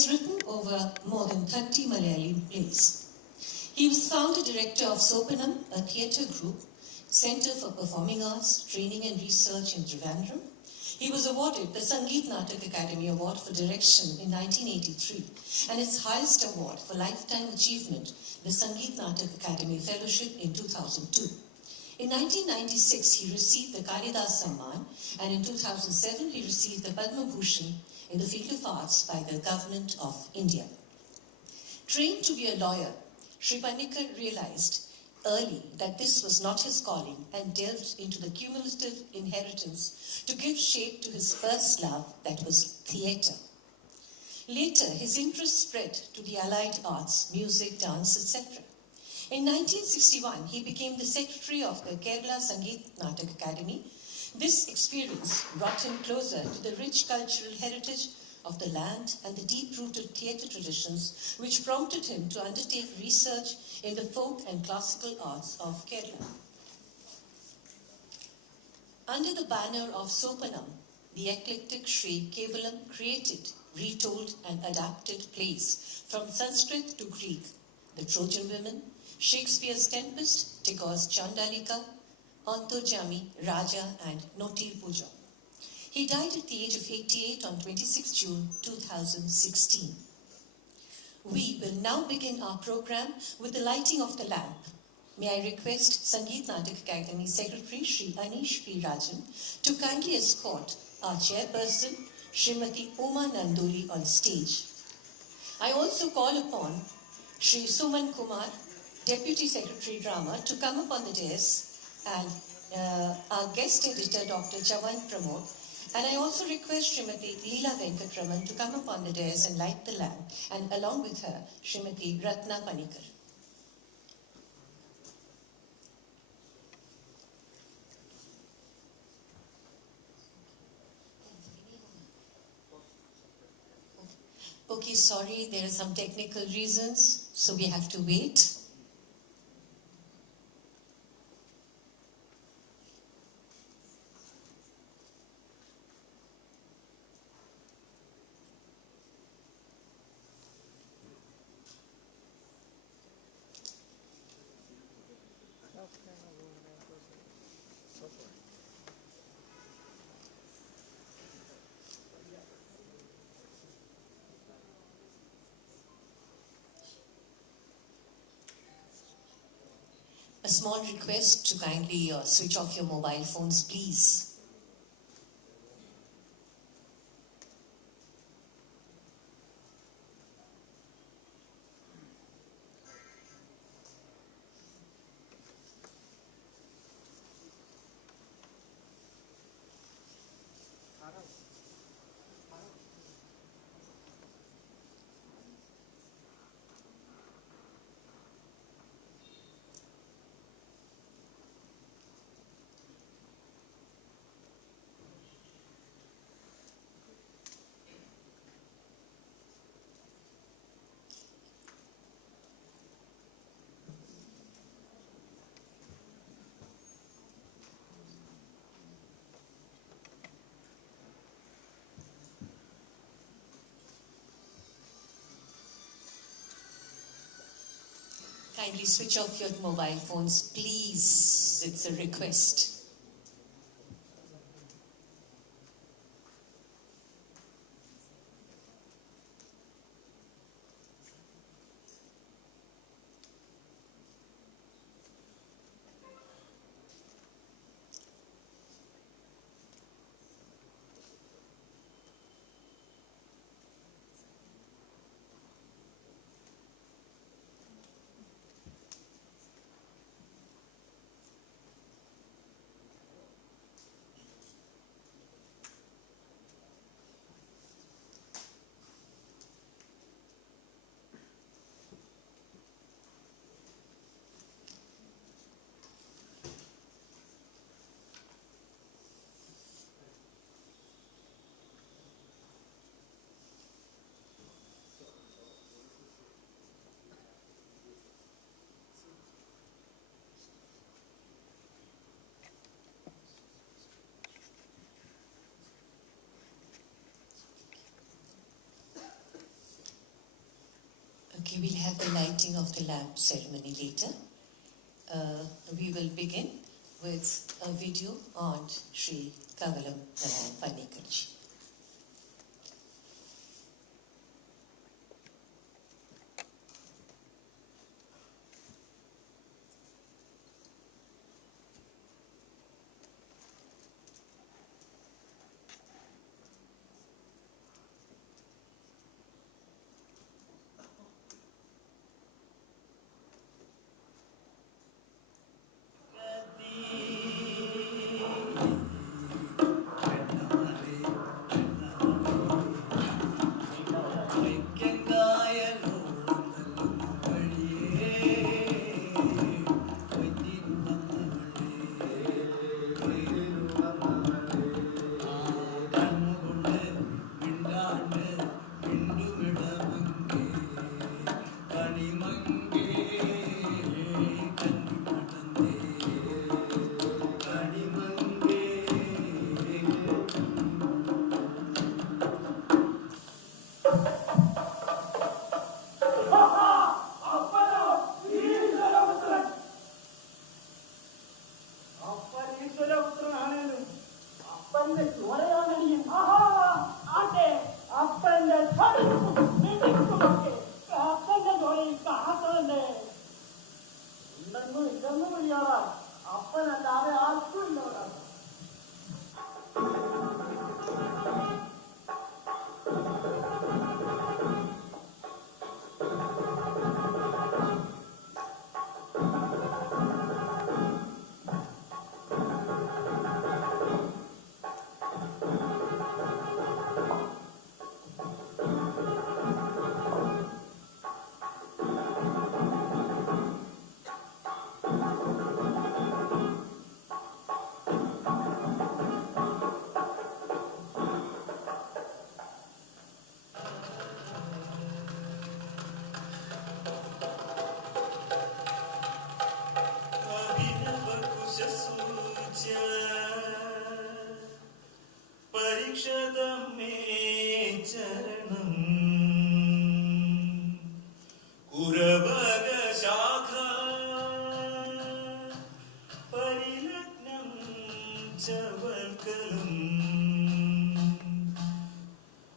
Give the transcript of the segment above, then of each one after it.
has written over more than 30 Malayali plays. He was founder director of Sopanam, a theatre group, Centre for Performing Arts, Training and Research in Trivandrum. He was awarded the Sangeet Natak Akademi Award for Direction in 1983 and its highest award for lifetime achievement, the Sangeet Natak Akademi Fellowship in 2002. In 1996, he received the Kalidas Samman, and in 2007, he received the Padma Bhushan in the field of arts by the Government of India. Trained to be a lawyer, Sri Panikkar realized early that this was not his calling and delved into the cumulative inheritance to give shape to his first love, that was theatre. Later, his interest spread to the allied arts, music, dance, etc. In 1961, he became the secretary of the Kerala Sangeet Natak Akademi. This experience brought him closer to the rich cultural heritage of the land and the deep-rooted theatre traditions, which prompted him to undertake research in the folk and classical arts of Kerala. Under the banner of Sopanam, the eclectic Sri Kavalam created, retold and adapted plays from Sanskrit to Greek, The Trojan Women, Shakespeare's Tempest, Tagore's Chandalika, Antarjami, Raja and Notil Puja. He died at the age of 88 on 26 June 2016. We will now begin our program with the lighting of the lamp. May I request Sangeet Natak Akademi Secretary Sri Anish P. Rajan to kindly escort our chairperson, Srimati Uma Nanduri, on stage. I also call upon Sri Suman Kumar, Deputy Secretary Drama, to come up on the dais, and our guest editor, Dr. Chavan Pramod. And I also request Srimati Leela Venkatraman to come up on the dais and light the lamp, and along with her, Srimati Ratna Panikkar. Okay, sorry, there are some technical reasons, so we have to wait. A small request to kindly switch off your mobile phones, please. Kindly switch off your mobile phones, please. It's a request. Okay, we'll have the lighting of the lamp ceremony later. We will begin with a video on Sri Kavalam Narayana Panikkar ji.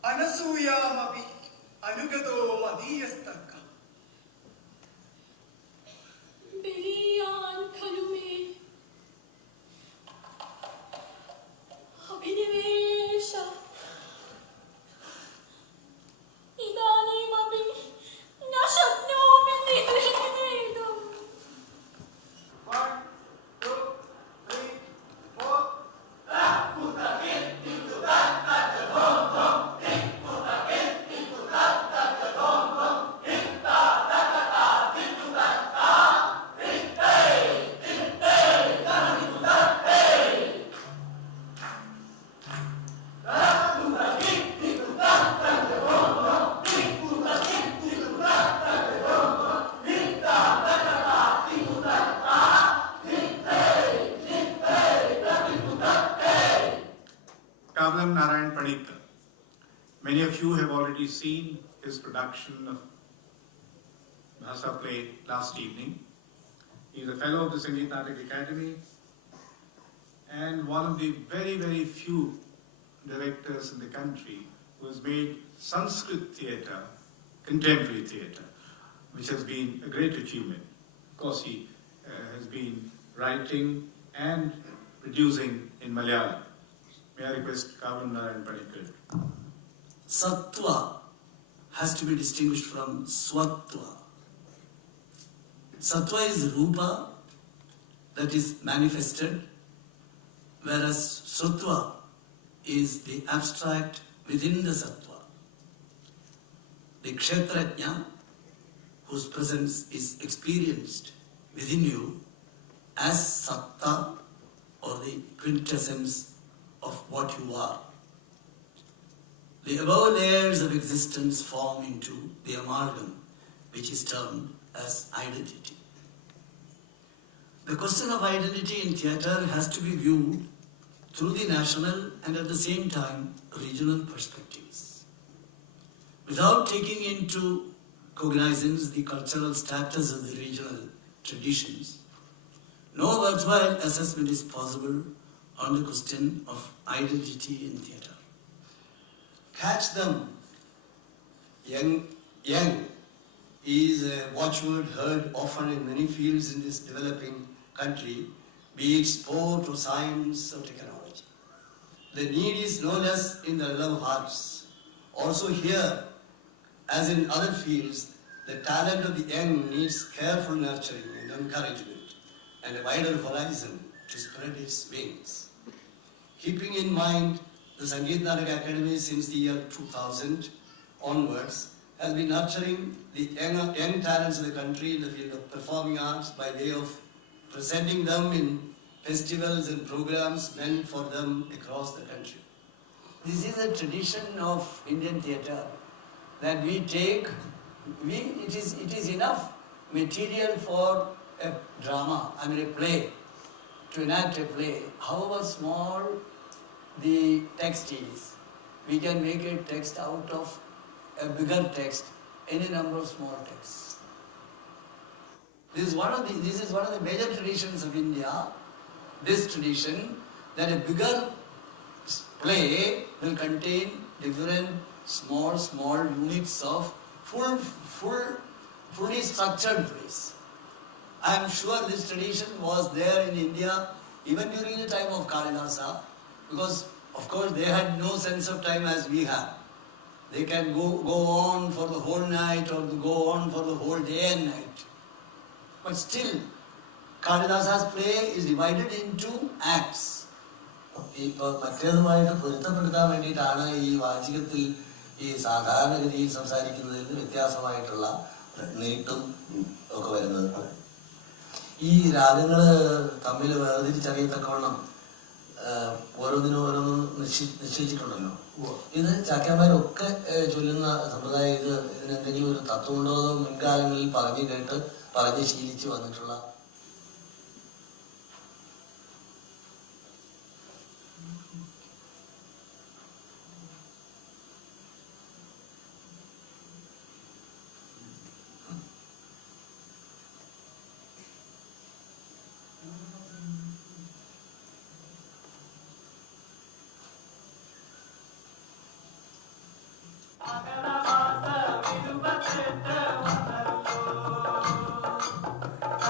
Anasuyamapi anugado madiyastaka. Beliyan kalume abhinivesha idanim na shaknomi nidvedam. 1, 2, 3, 4. Kavalam Narayana Panikkar. Many of you have already seen his production of Bhasa play last evening. He is a fellow of the Sangeet Natak Academy and one of the very, very few directors in the country who has made Sanskrit theatre, contemporary theatre, which has been a great achievement. Of course, he has been writing and producing in Malayalam. May I request Kavalam Narayana Panikkar. Sattva has to be distinguished from Swattva. Sattva is Rupa, that is manifested, whereas Sattva is the abstract within the Sattva. The Kshetrajna, whose presence is experienced within you as Satta, or the quintessence of what you are. The above layers of existence form into the amalgam, which is termed as identity. The question of identity in theatre has to be viewed through the national and at the same time regional perspectives. Without taking into cognizance the cultural status of the regional traditions, no worthwhile assessment is possible on the question of identity in theatre. Catch them, young is a watchword heard often in many fields in this developing country, be it sport or science or technology. The need is no less in the realm of arts. Also here, as in other fields, the talent of the young needs careful nurturing and encouragement and a wider horizon to spread its wings. Keeping in mind the Sangeet Natak Academy since the year 2000 onwards has been nurturing the young talents of the country in the field of performing arts by way of presenting them in festivals and programs meant for them across the country. This is a tradition of Indian theatre that we take, it is enough material for a drama, a play, to enact a play. However small the text is, we can make a text out of a bigger text, any number of small texts. This is one of the major traditions of India, this tradition that a bigger play will contain different small units of fully structured plays. I am sure this tradition was there in India even during the time of Kalidasa, because of course they had no sense of time as we have. They can go on for the whole night or go on for the whole day and night. But still, Kalidasa's play is divided into acts. ഇപ്പോൾ മറ്റേതുമായിട്ട് പൊരുത്തപ്പെടുത്താൻ വേണ്ടിയിട്ടാണ് ഈ വാചികത്തിൽ ഈ സാധാരണഗതിയിൽ സംസാരിക്കുന്നതിൽ നിന്ന് വ്യത്യാസമായിട്ടുള്ള നീട്ടും ഒക്കെ വരുന്നത്. ഈ രാഗങ്ങൾ തമ്മിൽ വേർതിരിച്ചറിയത്തക്കവണ്ണം ഓരോന്നിനും നിശ്ചയിച്ചിട്ടുണ്ടല്ലോ. ഇത് ചാക്യാന്മാരൊക്കെ ചൊല്ലുന്ന സമ്പ്രദായം. ഇതിനെന്തെങ്കിലും ഒരു തത്വമുണ്ടോ അതോ മുൻകാലങ്ങളിൽ പറഞ്ഞ് ശീലിച്ചു വന്നിട്ടുള്ള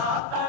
Akademi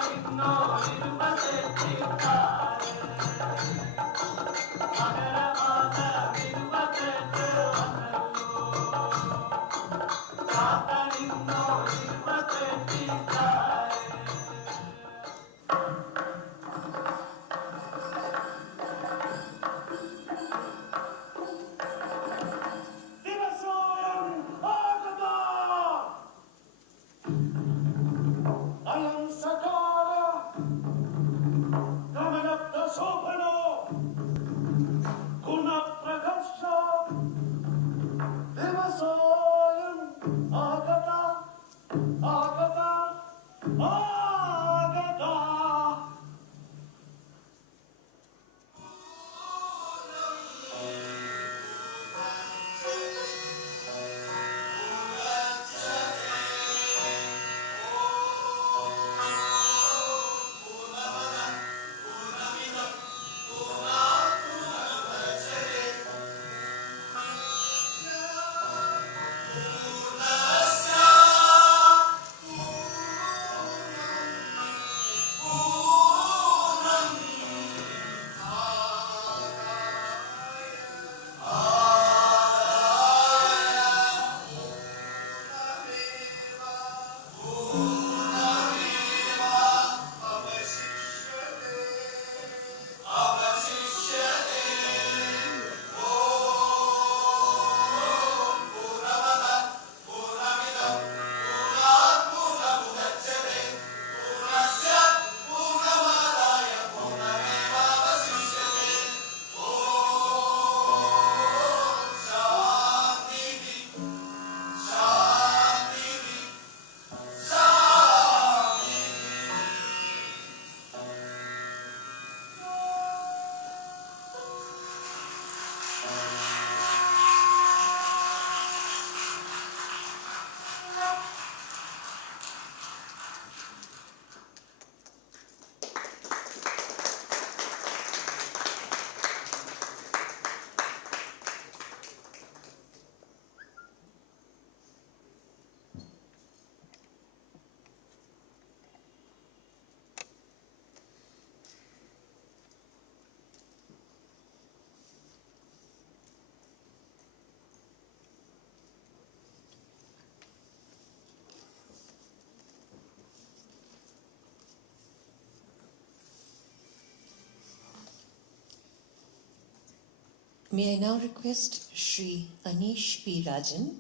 May I now request Shri Anish P. Rajan,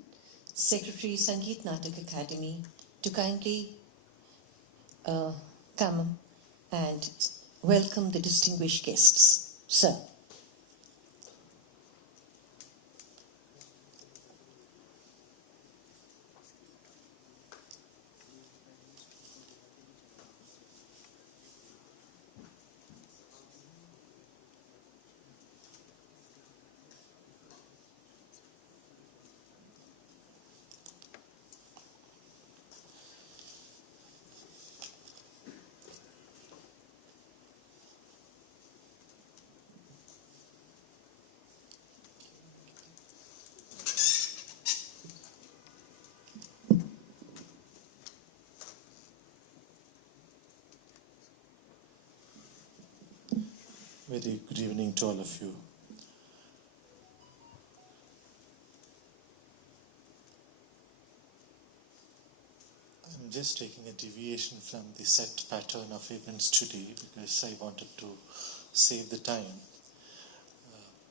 Secretary Sangeet Natak Academy, to kindly come and welcome the distinguished guests. Sir. Very good evening to all of you. I'm just taking a deviation from the set pattern of events today because I wanted to save the time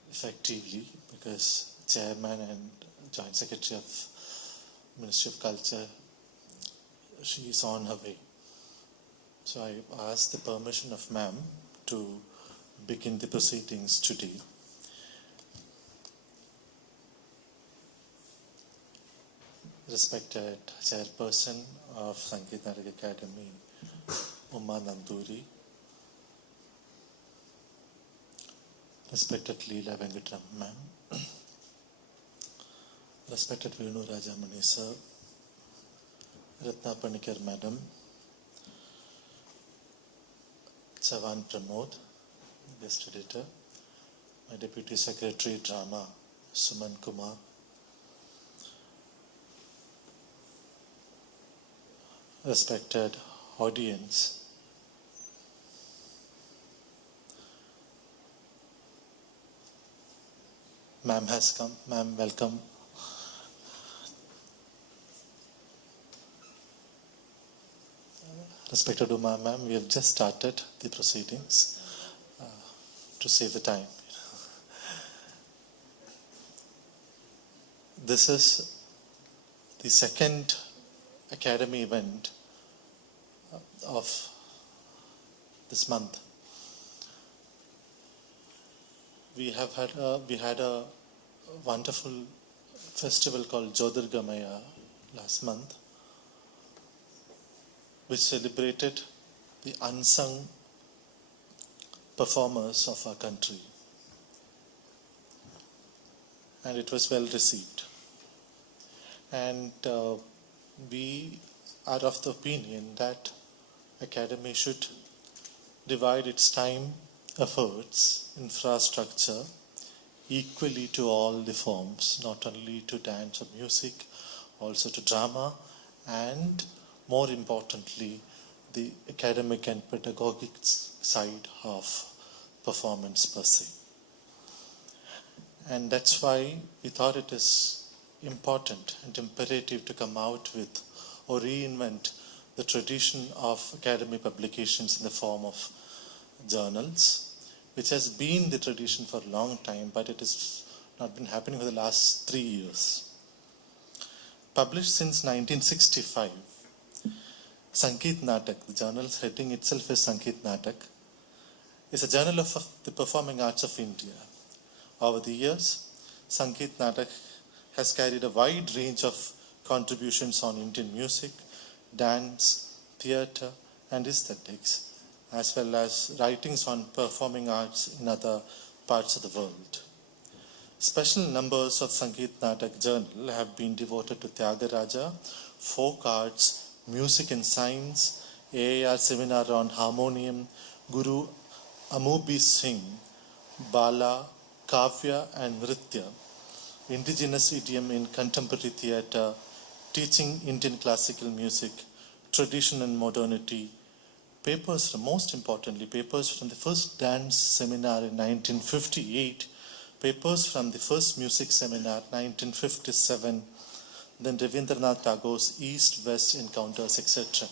effectively, because Chairman and Joint Secretary of Ministry of Culture, she is on her way. So I asked the permission of ma'am to begin the proceedings today. Respected Chairperson of Sangeet Natak Academy, Uma Nanduri, respected Leela Venkatram ma'am, respected Venu Rajamani sir, Ratna Panikkar madam, Chavan Pramod, guest editor, my Deputy Secretary Drama, Suman Kumar, respected audience, ma'am has come. Ma'am, welcome. Respected Uma ma'am, we have just started the proceedings to save the time. This is the second Academy event of this month. We had a wonderful festival called Jyotirgamaya last month, which celebrated the unsung performers of our country, and it was well received. And we are of the opinion that Academy should divide its time, efforts, infrastructure equally to all the forms, not only to dance or music, also to drama, and more importantly, the academic and pedagogic side of performance per se. And that's why we thought it is important and imperative to come out with or reinvent the tradition of academy publications in the form of journals, which has been the tradition for a long time, but it has not been happening for the last 3 years. Published since 1965, Sangeet Natak, the journal heading itself is Sangeet Natak, is a journal of the performing arts of India. Over the years, Sangeet Natak has carried a wide range of contributions on Indian music, dance, theatre, and aesthetics, as well as writings on performing arts in other parts of the world. Special numbers of Sangeet Natak Journal have been devoted to Tyagaraja, folk arts, music and science, AAR seminar on harmonium, Guru Amubi Singh, Bala, Kavya and Nritya, indigenous idiom in contemporary theatre, teaching Indian classical music, tradition and modernity, papers, most importantly, papers from the first dance seminar in 1958, papers from the first music seminar 1957, then Ravindranath Tagore's East-West encounters, etc.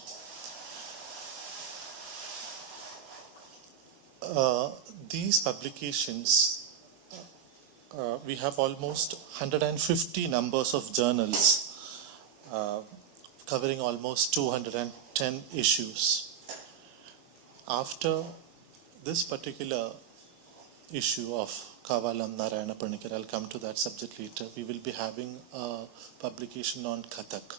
These publications we have almost 150 numbers of journals covering almost 210 issues. After this particular issue of Kavalam Narayana Panikkar, I'll come to that subject later, we will be having a publication on Natak.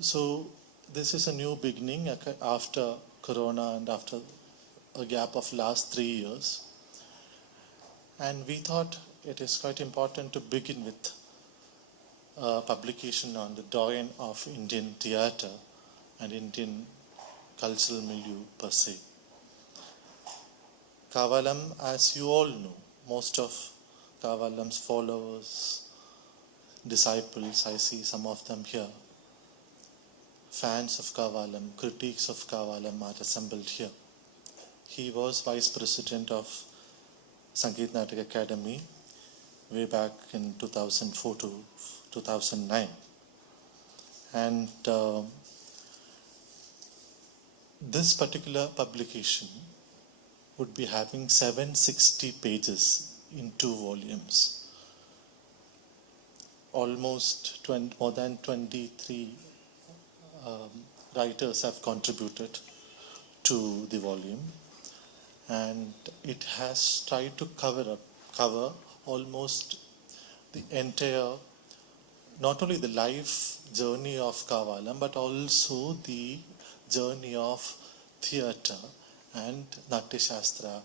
So this is a new beginning after Corona and after a gap of last 3 years. And we thought it is quite important to begin with a publication on the doyen of Indian theatre and Indian cultural milieu per se. Kavalam, as you all know, most of Kavalam's followers, disciples, I see some of them here, fans of Kavalam, critiques of Kavalam are assembled here. He was vice president of Sangeet Natak Akademi way back in 2004 to 2009. And this particular publication would be having 760 pages in 2 volumes. Almost more than 23 writers have contributed to the volume, and it has tried to cover almost the entire, not only the life journey of Kavalam, but also the journey of theatre and Natya Shastra,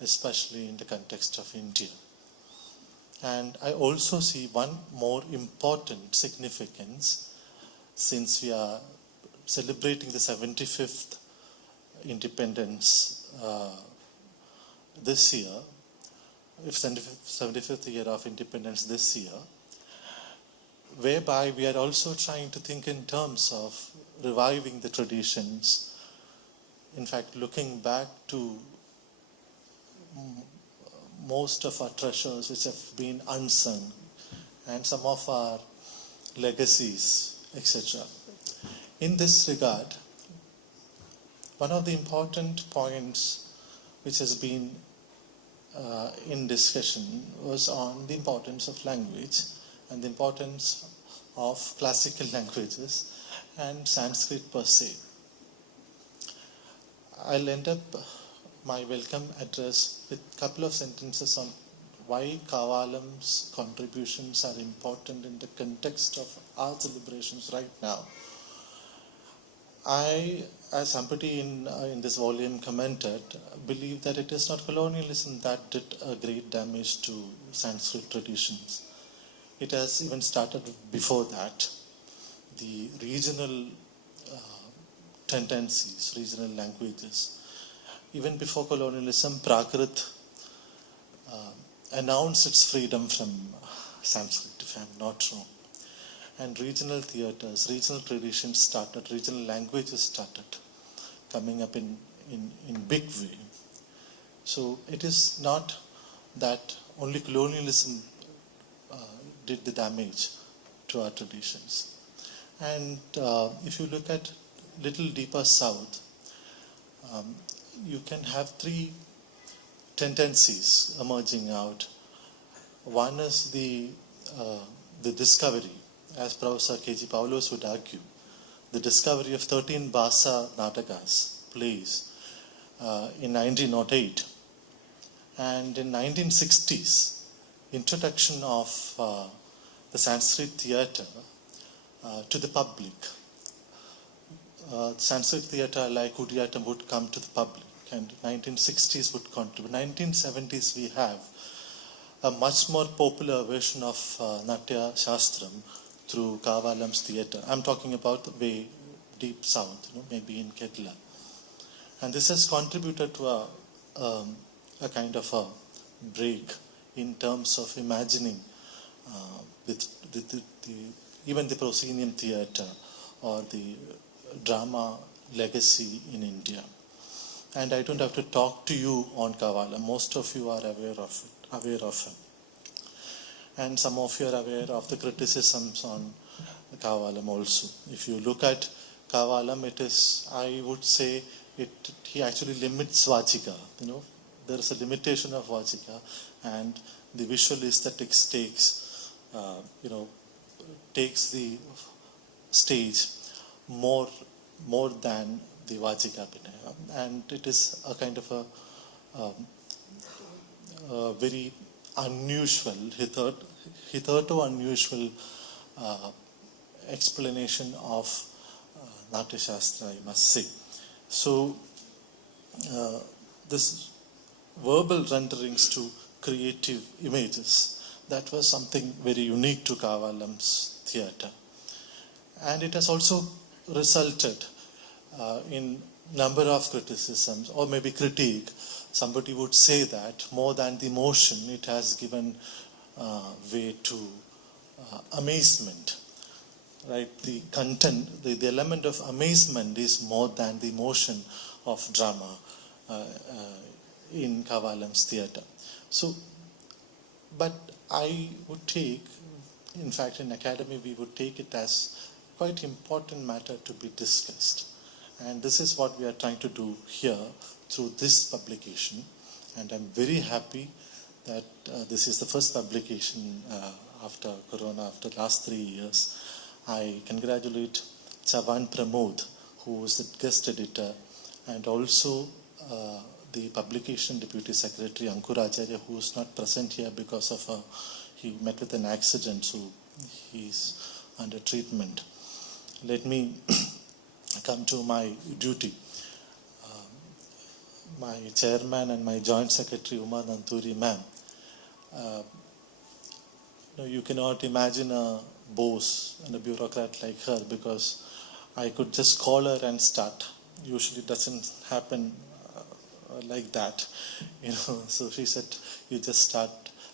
especially in the context of India. And I also see one more important significance, since we are celebrating the 75th independence this year, 75th year of independence this year, whereby we are also trying to think in terms of reviving the traditions. In fact, looking back to most of our treasures which have been unsung and some of our legacies, etc. In this regard, one of the important points which has been in discussion was on the importance of language and the importance of classical languages and Sanskrit per se. I'll end up my welcome address with a couple of sentences on why Kavalam's contributions are important in the context of our celebrations right now. I, as somebody in this volume commented, believe that it is not colonialism that did a great damage to Sanskrit traditions. It has even started before that. The regional tendencies, regional languages. Even before colonialism, Prakrit announced its freedom from Sanskrit, if I'm not wrong. And regional theatres, regional traditions started, regional languages started coming up in big way. So it is not that only colonialism did the damage to our traditions. And if you look at little deeper south, you can have 3 tendencies emerging out. One is the discovery, as Professor K.G. Paulos would argue, the discovery of 13 Bhasa Natakas, plays, in 1908. And in 1960s, introduction of the Sanskrit theatre to the public. Sanskrit theatre like Kudiyatam would come to the public, and 1960s would contribute. 1970s we have a much more popular version of Natya Shastram through Kavalam's theatre. I'm talking about the way deep south, maybe in Kerala. And this has contributed to a kind of a break in terms of imagining even the proscenium theatre or the drama legacy in India. And I don't have to talk to you on Kavalam. Most of you are aware of him. And some of you are aware of the criticisms on Kavalam also. If you look at Kavalam, it is, I would say, he actually limits Vachika. there is a limitation of Vachika, and the visual aesthetics takes the stage more than the Vachika Abhinaya, and it is a kind of a very unusual, hitherto unusual explanation of Natya Shastra, I must say. So, this verbal renderings to creative images, that was something very unique to Kavalam's theatre. And it has also resulted in number of criticisms, or maybe critique. Somebody would say that more than the emotion, it has given way to amazement. Right? The content, the element of amazement is more than the emotion of drama in Kavalam's theatre. So, but I would take, in fact in Akademi we would take it as quite important matter to be discussed. And this is what we are trying to do here through this publication. And I'm very happy that this is the first publication after Corona, after last 3 years. I congratulate Chavan Pramod, who is the guest editor, and also the publication deputy secretary Ankur Acharya, who is not present here because of he met with an accident, so he's under treatment. Let me come to my duty. My chairman and my joint secretary Uma Nanturi ma'am, you cannot imagine a boss and a bureaucrat like her, because I could just call her and start. Usually it doesn't happen like that, So she said, "You just start,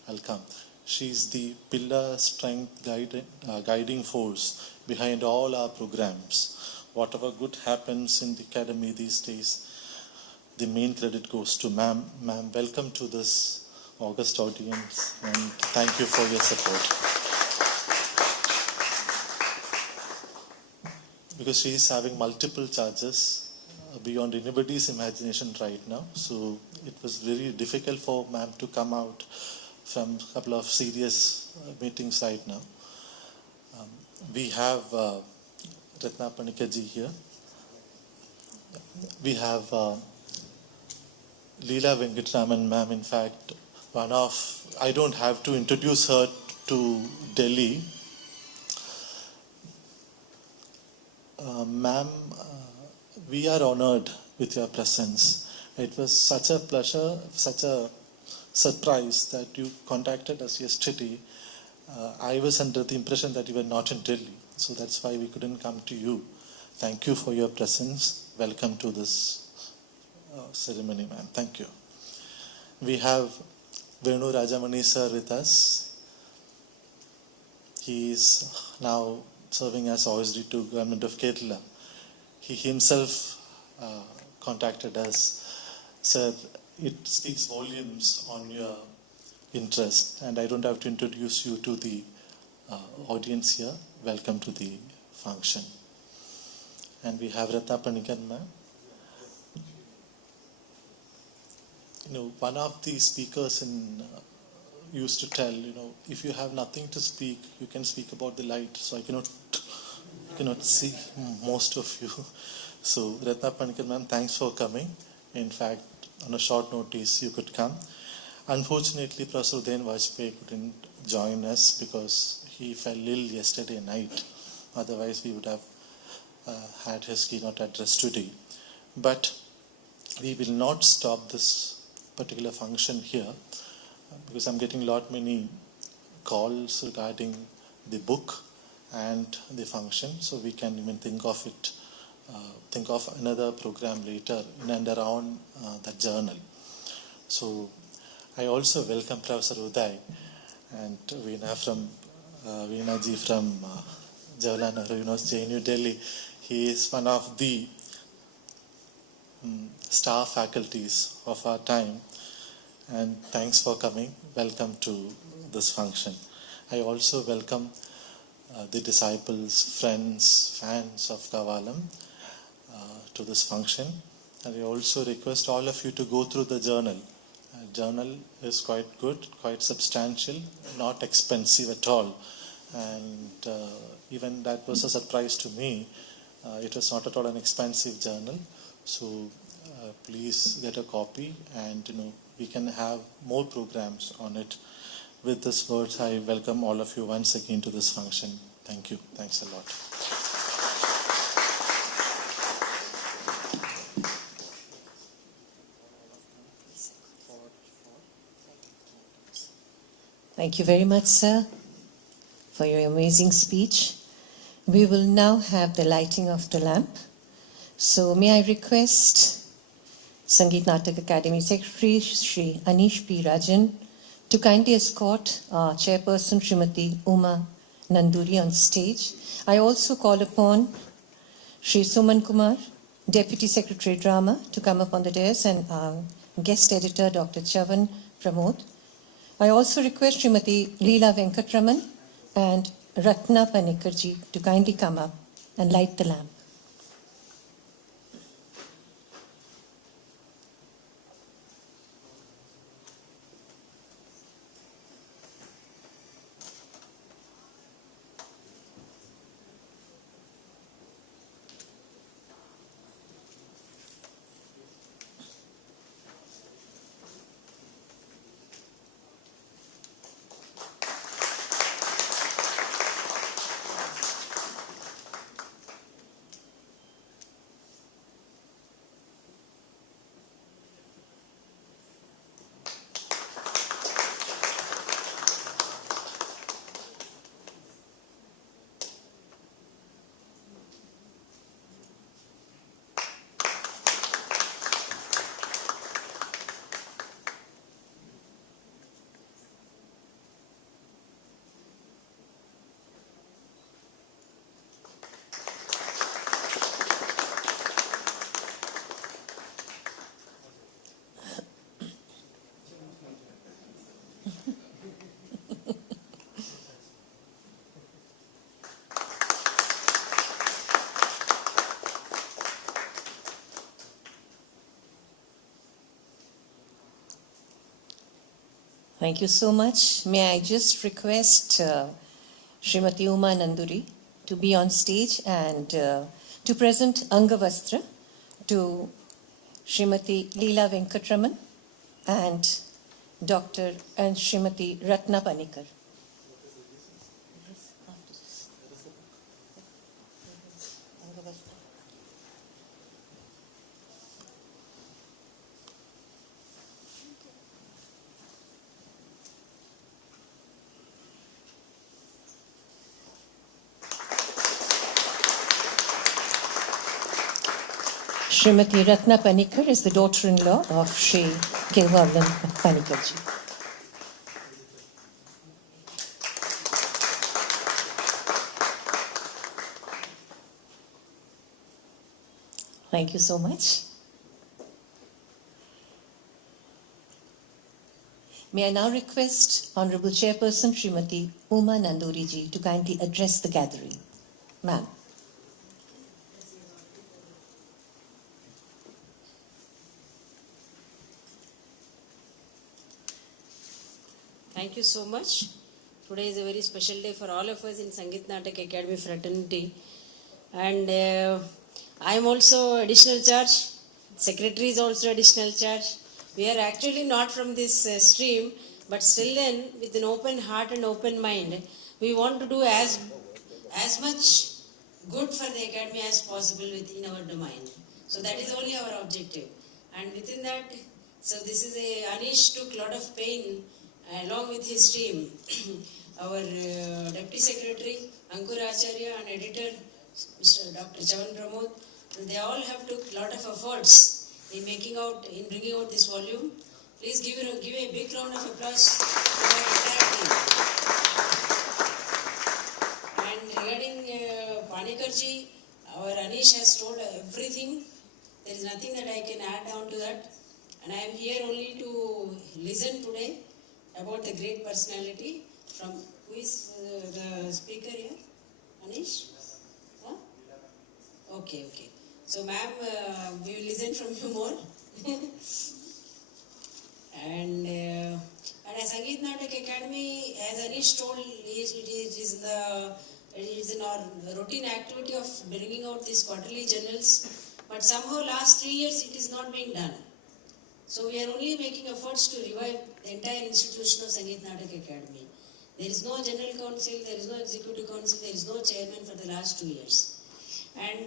I'll come." She's the pillar, strength, guiding force behind all our programs. Whatever good happens in the Academy these days, the main credit goes to ma'am. Ma'am, welcome to this august audience, and thank you for your support. Because she is having multiple charges beyond anybody's imagination right now. So it was very difficult for ma'am to come out from a couple of serious meetings right now. We have Ratna Panikkar ji here. We have Leela Venkatraman ma'am. In fact, I don't have to introduce her to Delhi. Ma'am, we are honored with your presence. It was such a pleasure, such a surprise that you contacted us yesterday. I was under the impression that you were not in Delhi, so that's why we couldn't come to you. Thank you for your presence. Welcome to this ceremony, ma'am. Thank you. We have Venu Rajamani sir with us. He is now serving as OSD to Government of Kerala. He himself contacted us. Sir, it speaks volumes on your interest, and I don't have to introduce you to the audience here. Welcome to the function. And we have Ratna Panikkar ma'am. One of the speakers used to tell, if you have nothing to speak, you can speak about the light. So I cannot see most of you. So Ratna Panikkar ma'am, thanks for coming. In fact, on a short notice, you could come. Unfortunately, Professor Udayan Vajpayee couldn't join us because he fell ill yesterday night. Otherwise, we would have had his keynote address today. But we will not stop this particular function here because I'm getting many calls regarding the book and the function, so we can even think of another program later in and around the journal. So I also welcome Professor Uday and Veena ji from Jawaharlal Nehru University, New Delhi. He is one of the star faculties of our time, and thanks for coming. Welcome to this function. I also welcome the disciples, friends, fans of Kavalam to this function, and I also request all of you to go through the journal Journal is quite good, quite substantial, not expensive at all. And even that was a surprise to me. It was not at all an expensive journal. So please get a copy, and we can have more programs on it. With these words, I welcome all of you once again to this function. Thank you. Thanks a lot. Thank you very much, sir, for your amazing speech. We will now have the lighting of the lamp. So may I request Sangeet Natak Academy Secretary Shri Anish P. Rajan to kindly escort our chairperson Srimati Uma Nanduri on stage. I also call upon Shri Suman Kumar, Deputy Secretary Drama, to come up on the dais, and our guest editor Dr. Chavan Pramod. I also request Srimati Leela Venkatraman and Ratna Panikkar ji to kindly come up and light the lamp. Thank you so much. May I just request Srimati Uma Nanduri to be on stage and to present Angavastra to Srimati Leela Venkatraman and Dr. and Srimati Ratna Panikkar. Srimati Ratna Panikkar is the daughter-in-law of Sri Kavalam Panikkar ji. Thank you so much. May I now request Honorable Chairperson Srimati Uma Nanduri ji to kindly address the gathering. Ma'am. Thank you so much. Today is a very special day for all of us in Sangeet Natak Academy fraternity. And I am also additional charge. Secretary is also additional charge. We are actually not from this stream, but still then, with an open heart and open mind, we want to do as much good for the academy as possible within our domain. So that is only our objective. And within that, so this is Anish took a lot of pain along with his team. Our Deputy Secretary, Ankur Acharya, and Editor, Mr. Dr. Chavan Pramod, they all have took a lot of efforts in bringing out this volume. Please give a big round of applause to our entire team. And regarding Panikkar ji, our Anish has told everything. There is nothing that I can add down to that. And I am here only to listen today about the great personality from, who is the speaker here? Anish? Huh? Okay. So ma'am, we will listen from you more. And as Sangeet Natak Academy, as Anish told, it is in our routine activity of bringing out these quarterly journals. But somehow last 3 years it is not being done. So we are only making efforts to revive the entire institution of Sangeet Natak Academy. There is no general council, there is no executive council, there is no chairman for the last 2 years. And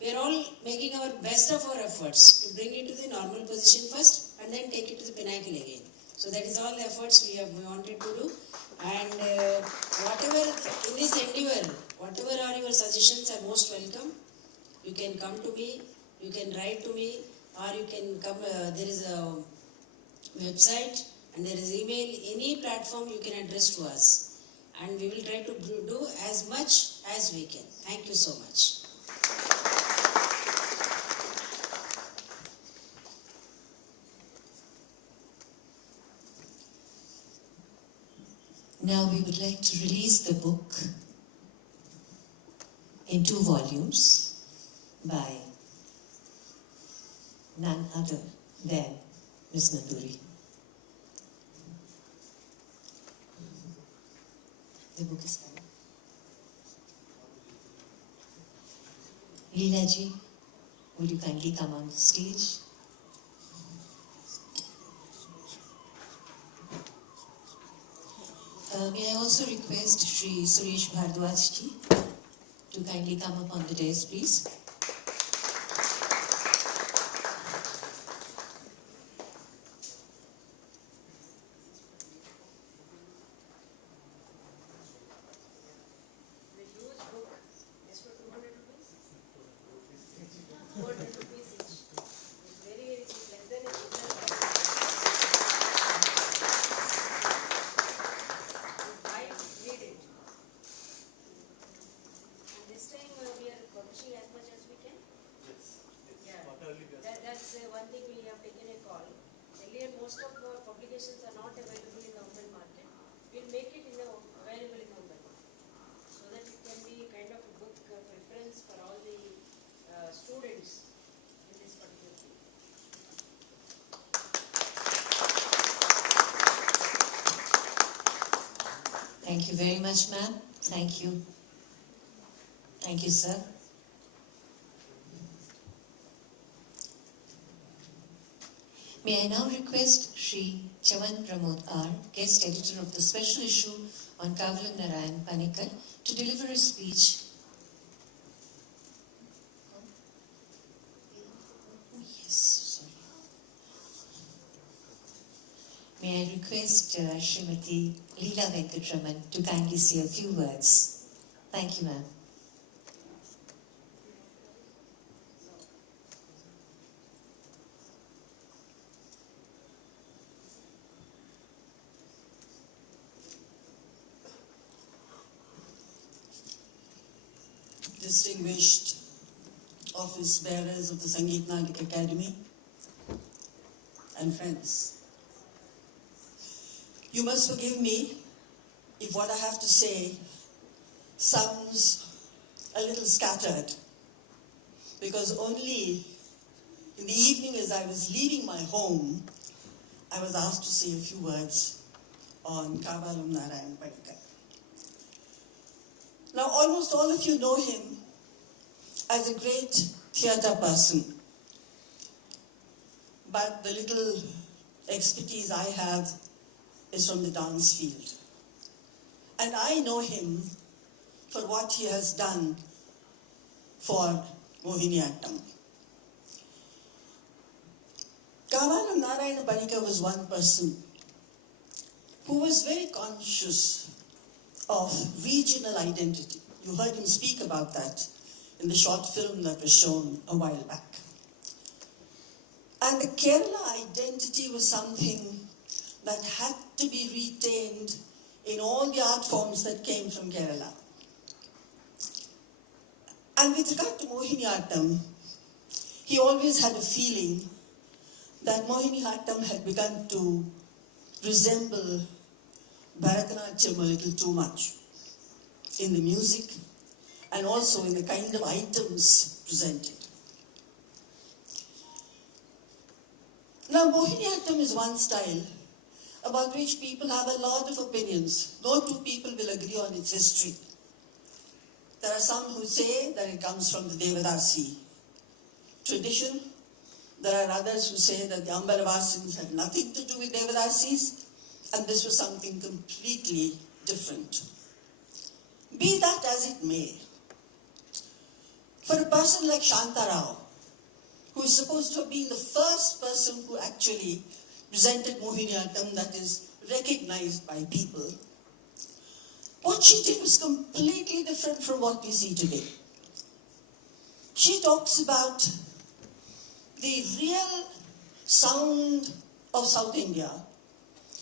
we are all making our best of our efforts to bring it to the normal position first and then take it to the pinnacle again. So that is all the efforts we wanted to do. And whatever in this endeavor, whatever are your suggestions are most welcome. You can come to me, you can write to me, or you can come, there is a website and there is email, any platform you can address to us. And we will try to do as much as we can. Thank you so much. Now we would like to release the book in 2 volumes by none other than Ms. Nanduri. The book is coming. Leela ji, would you kindly come on the stage? May I also request Shri Suresh Bhardwaj ji to kindly come up on the dais, please. That's one thing we have taken a call. Earlier, most of our publications are not available in the open market. We'll make it available in the open market, so that it can be kind of a book preference for all the students in this particular field. Thank you very much, ma'am. Thank you. Thank you, sir. May I now request Shri Chavan Pramod R, guest editor of the special issue on Kavalam Narayana Panikkar, to deliver a speech. Yes, sorry. May I request Srimati Leela Venkatraman to kindly say a few words. Thank you, ma'am. Distinguished office bearers of the Sangeet Natak Academy and friends. You must forgive me if what I have to say sounds a little scattered, because only in the evening as I was leaving my home, I was asked to say a few words on Kavalam Narayana Panikkar. Now, almost all of you know him as a great theatre person, but the little expertise I have is from the dance field. And I know him for what he has done for Mohiniyattam. Kavalam Narayana Panikkar was one person who was very conscious of regional identity. You heard him speak about that in the short film that was shown a while back. And the Kerala identity was something that had to be retained in all the art forms that came from Kerala. And with regard to Mohiniyattam, he always had a feeling that Mohiniyattam had begun to resemble Bharatanatyam a little too much in the music and also in the kind of items presented. Now, Mohiniyattam is one style about which people have a lot of opinions. No two people will agree on its history. There are some who say that it comes from the Devadasi tradition. There are others who say that the Ambalavasins had nothing to do with Devadasis, and this was something completely different. Be that as it may, for a person like Shantarao, who is supposed to have been the first person who actually presented Mohiniyattam that is recognized by people, what she did was completely different from what we see today. She talks about the real sound of South India,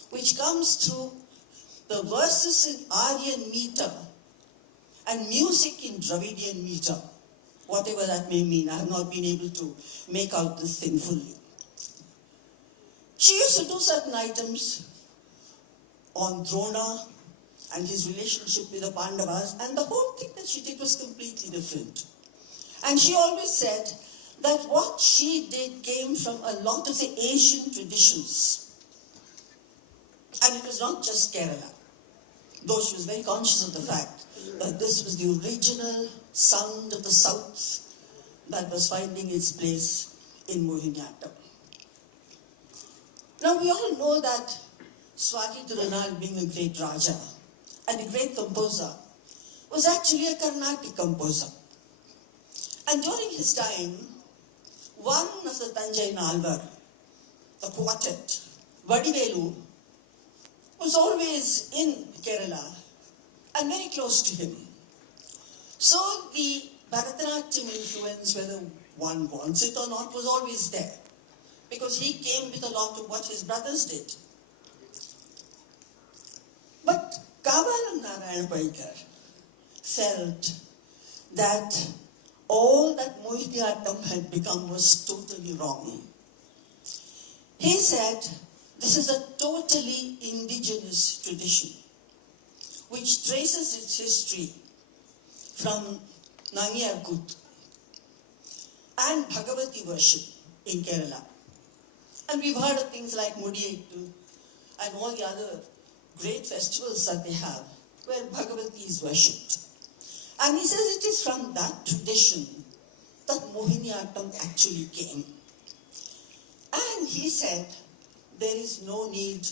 which comes through the verses in Aryan meter and music in Dravidian meter, whatever that may mean. I have not been able to make out this thing fully. She used to do certain items on Drona and his relationship with the Pandavas, and the whole thing that she did was completely different. And she always said that what she did came from a lot of the Asian traditions. And it was not just Kerala, though she was very conscious of the fact that this was the original sound of the South that was finding its place in Mohiniyattam. Now, we all know that Swati Tirunal, being a great Raja and a great composer, was actually a Carnatic composer. And during his time, one of the Tanjai Nalvar, the quartet, Vadivelu, was always in Kerala and very close to him. So the Bharatanatyam influence, whether one wants it or not, was always there, because he came with a lot of what his brothers did. But Kavalam Narayana Panikkar felt that all that Mohiniyattam had become was totally wrong. He said, this is a totally indigenous tradition, which traces its history from Nangiyarkut and Bhagavati worship in Kerala. And we've heard of things like Mudiyettu and all the other great festivals that they have, where Bhagavati is worshipped. And he says it is from that tradition that Mohiniyattam actually came. And he said there is no need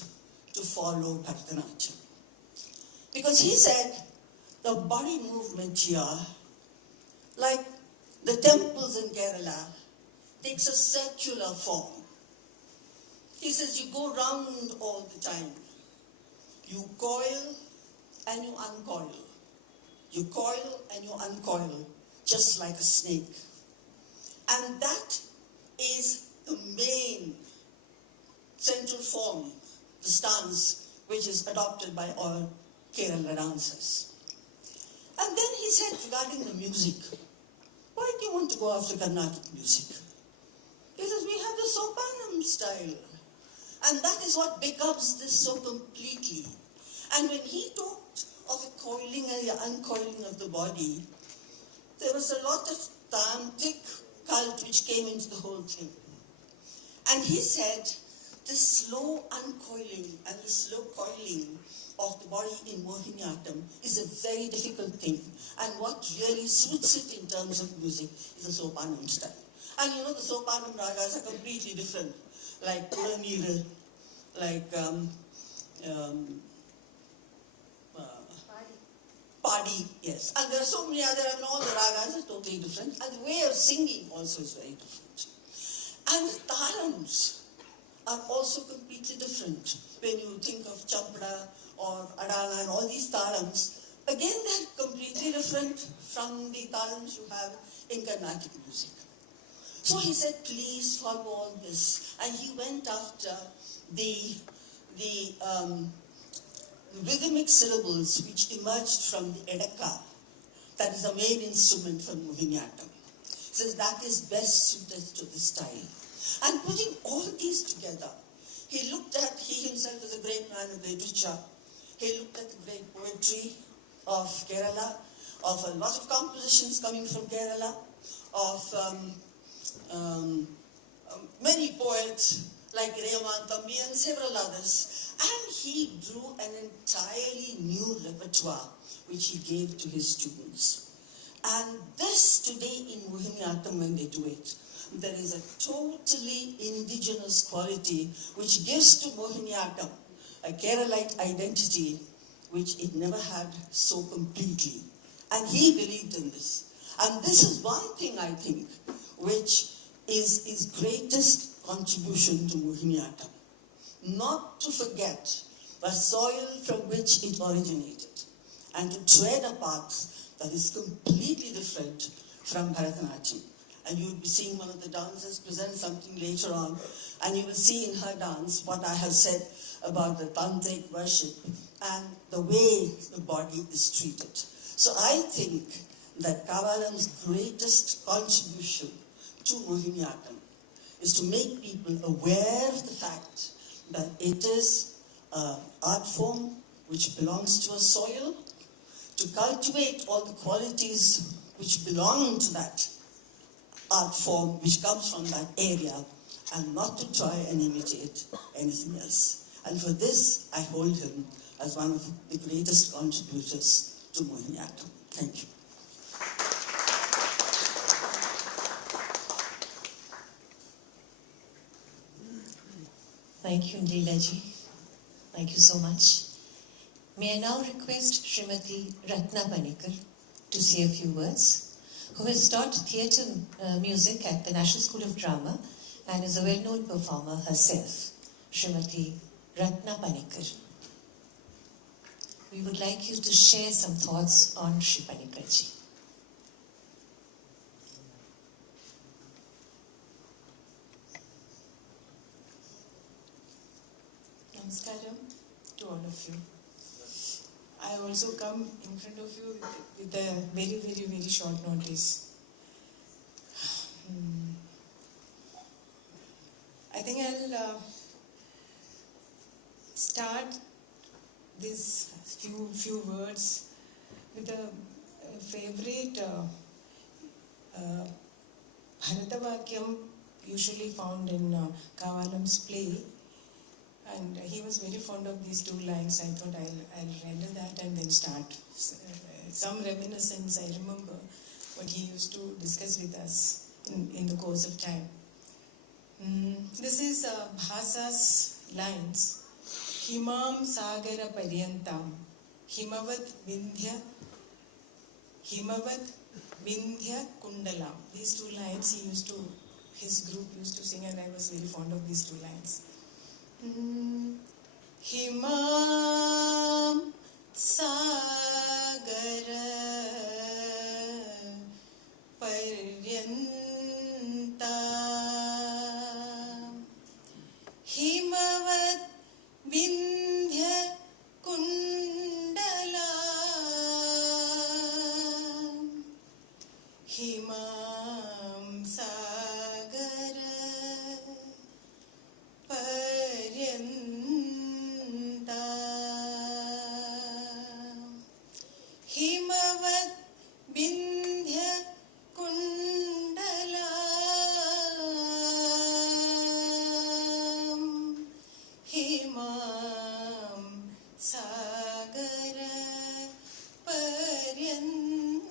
to follow Bharatanatyam. Because he said the body movement here, like the temples in Kerala, takes a circular form. He says you go round all the time. You coil and you uncoil. You coil and you uncoil, just like a snake. And that is the main central form, the stance, which is adopted by all Kerala dancers. And then he said regarding the music, why do you want to go after Carnatic music? He says, we have the Sopanam style. And that is what becomes this so completely. And when he talked of the coiling and the uncoiling of the body, there was a lot of tantric cult which came into the whole thing. And he said, the slow uncoiling and the slow coiling of the body in Mohiniyattam is a very difficult thing. And what really suits it in terms of music is the Sopanam style. And you know, the Sopanam ragas are completely different, like Puranira, like Padi, yes. And there are so many other, and all the ragas are totally different. And the way of singing also is very different. And the talams are also completely different. When you think of Champada or Adana and all these talams, again they're completely different from the talams you have in Carnatic music. So he said, please follow all this. And he went after the rhythmic syllables which emerged from the Edaka, that is the main instrument for Mohiniyattam. He says that is best suited to this style. And putting all these together, he himself was a great man of literature. He looked at the great poetry of Kerala, of a lot of compositions coming from Kerala, of many poets like Rayaman Thambi and several others. And he drew an entirely new repertoire which he gave to his students. And this today in Mohiniyattam when they do it, there is a totally indigenous quality which gives to Mohiniyattam a Keralite identity which it never had so completely. And he believed in this. And this is one thing I think which is his greatest contribution to Mohiniyattam. Not to forget the soil from which it originated and to tread a path that is completely different from Bharatanatyam. And you will be seeing one of the dancers present something later on, and you will see in her dance what I have said about the tantric worship and the way the body is treated. So I think that Kavalam's greatest contribution to Mohiniyattam is to make people aware of the fact that it is an art form which belongs to a soil, to cultivate all the qualities which belong to that art form which comes from that area, and not to try and imitate anything else. And for this, I hold him as one of the greatest contributors to Mohiniyattam. Thank you. Thank you, Leelaji. Thank you so much. May I now request Srimati Ratna Panikkar to say a few words, who has taught theatre music at the National School of Drama and is a well-known performer herself. Srimati Ratna Panikkar. We would like you to share some thoughts on Shri Panikkarji. Namaskaram to all of you. I also come in front of you with a very, very, very short notice. I think I'll start these few words with a favorite Bharatavakyam usually found in Kavalam's play. And he was very fond of these two lines. I thought I'll render that and then start. Some reminiscence, I remember what he used to discuss with us in the course of time. This is Bhasa's lines. Himam Sagara Paryantam, Himavat Vindhya Kundalam. These two lines his group used to sing, and I was very fond of these two lines. Himam Sagara Paryantam, Himavat Vindhya Kundalam, Himam Sagara Paryantam, Himavat Vindhya Kundalam, Himam Sagara Paryantam.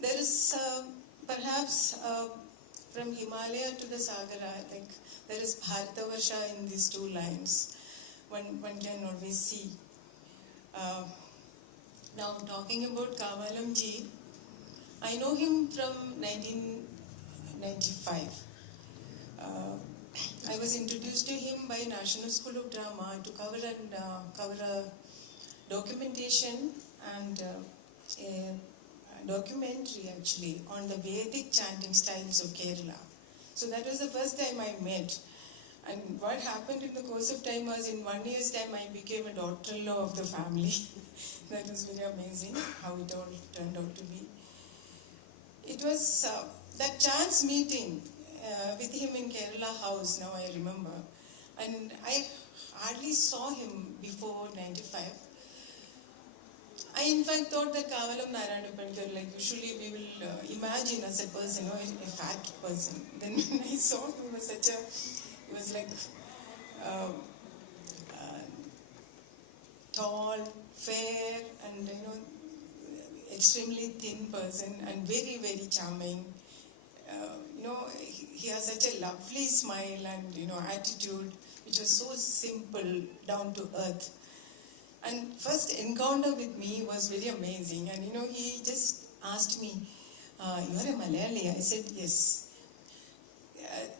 There is perhaps from Himalaya to the Sagara, I think there is Bharatavarsha in these two lines. One can always see. Now talking about Kavalam ji, I know him from 1995. I was introduced to him by National School of Drama to cover a documentation and a documentary actually on the Vedic chanting styles of Kerala. So that was the first time I met. And what happened in the course of time was, in 1 year's time I became a daughter-in-law of the family. That was very amazing how it all turned out to be. It was that chance meeting with him in Kerala House, now I remember. And I hardly saw him before 95. I in fact thought that Kavalam Narayana Panikkar, like usually we will imagine as a person, you know, a fat person. Then when I saw him, he was like tall, fair, and you know, extremely thin person, and very, very charming. You know, he has such a lovely smile and you know attitude, which was so simple, down to earth. And first encounter with me was very amazing. And you know, he just asked me, "You're a Malayali?" I said, "Yes."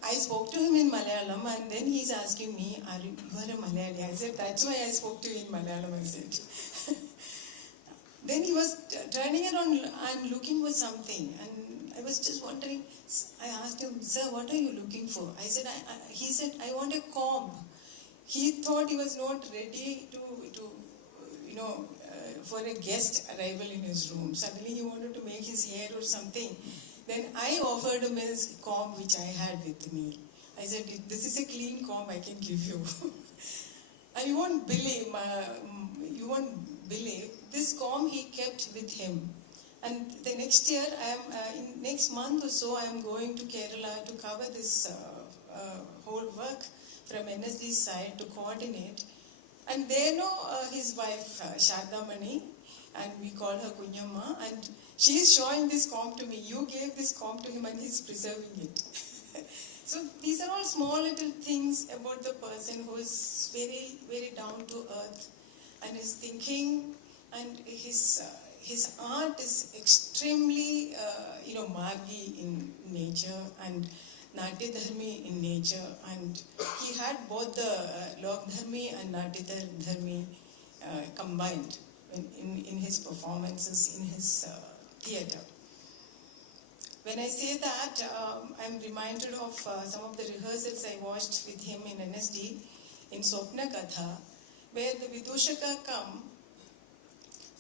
I spoke to him in Malayalam, and then he's asking me, you are a Malayali? I said, "That's why I spoke to you in Malayalam," I said. Then he was turning around and looking for something, and I was just wondering. I asked him, "Sir, what are you looking for?" I said, he said, "I want a comb." He thought he was not ready to you know, for a guest arrival in his room. Suddenly he wanted to make his hair or something. Then I offered him his comb which I had with me. I said, "This is a clean comb I can give you." And you won't believe, this comb he kept with him. And the next year, in next month or so, I am going to Kerala to cover this whole work from NSD side to coordinate. And they know his wife, Shardamani, and we call her Kunyamma, and she is showing this comb to me. You gave this comb to him and he's preserving it. So these are all small little things about the person who is very, very down to earth and is thinking, and his art is extremely, you know, Margi in nature and Natya Dharmi in nature, and he had both the Lok Dharmi and Natya Dharmi combined in his performances, in his theatre. When I say that, I'm reminded of some of the rehearsals I watched with him in NSD, in Swapna Katha, where the Vidushaka come,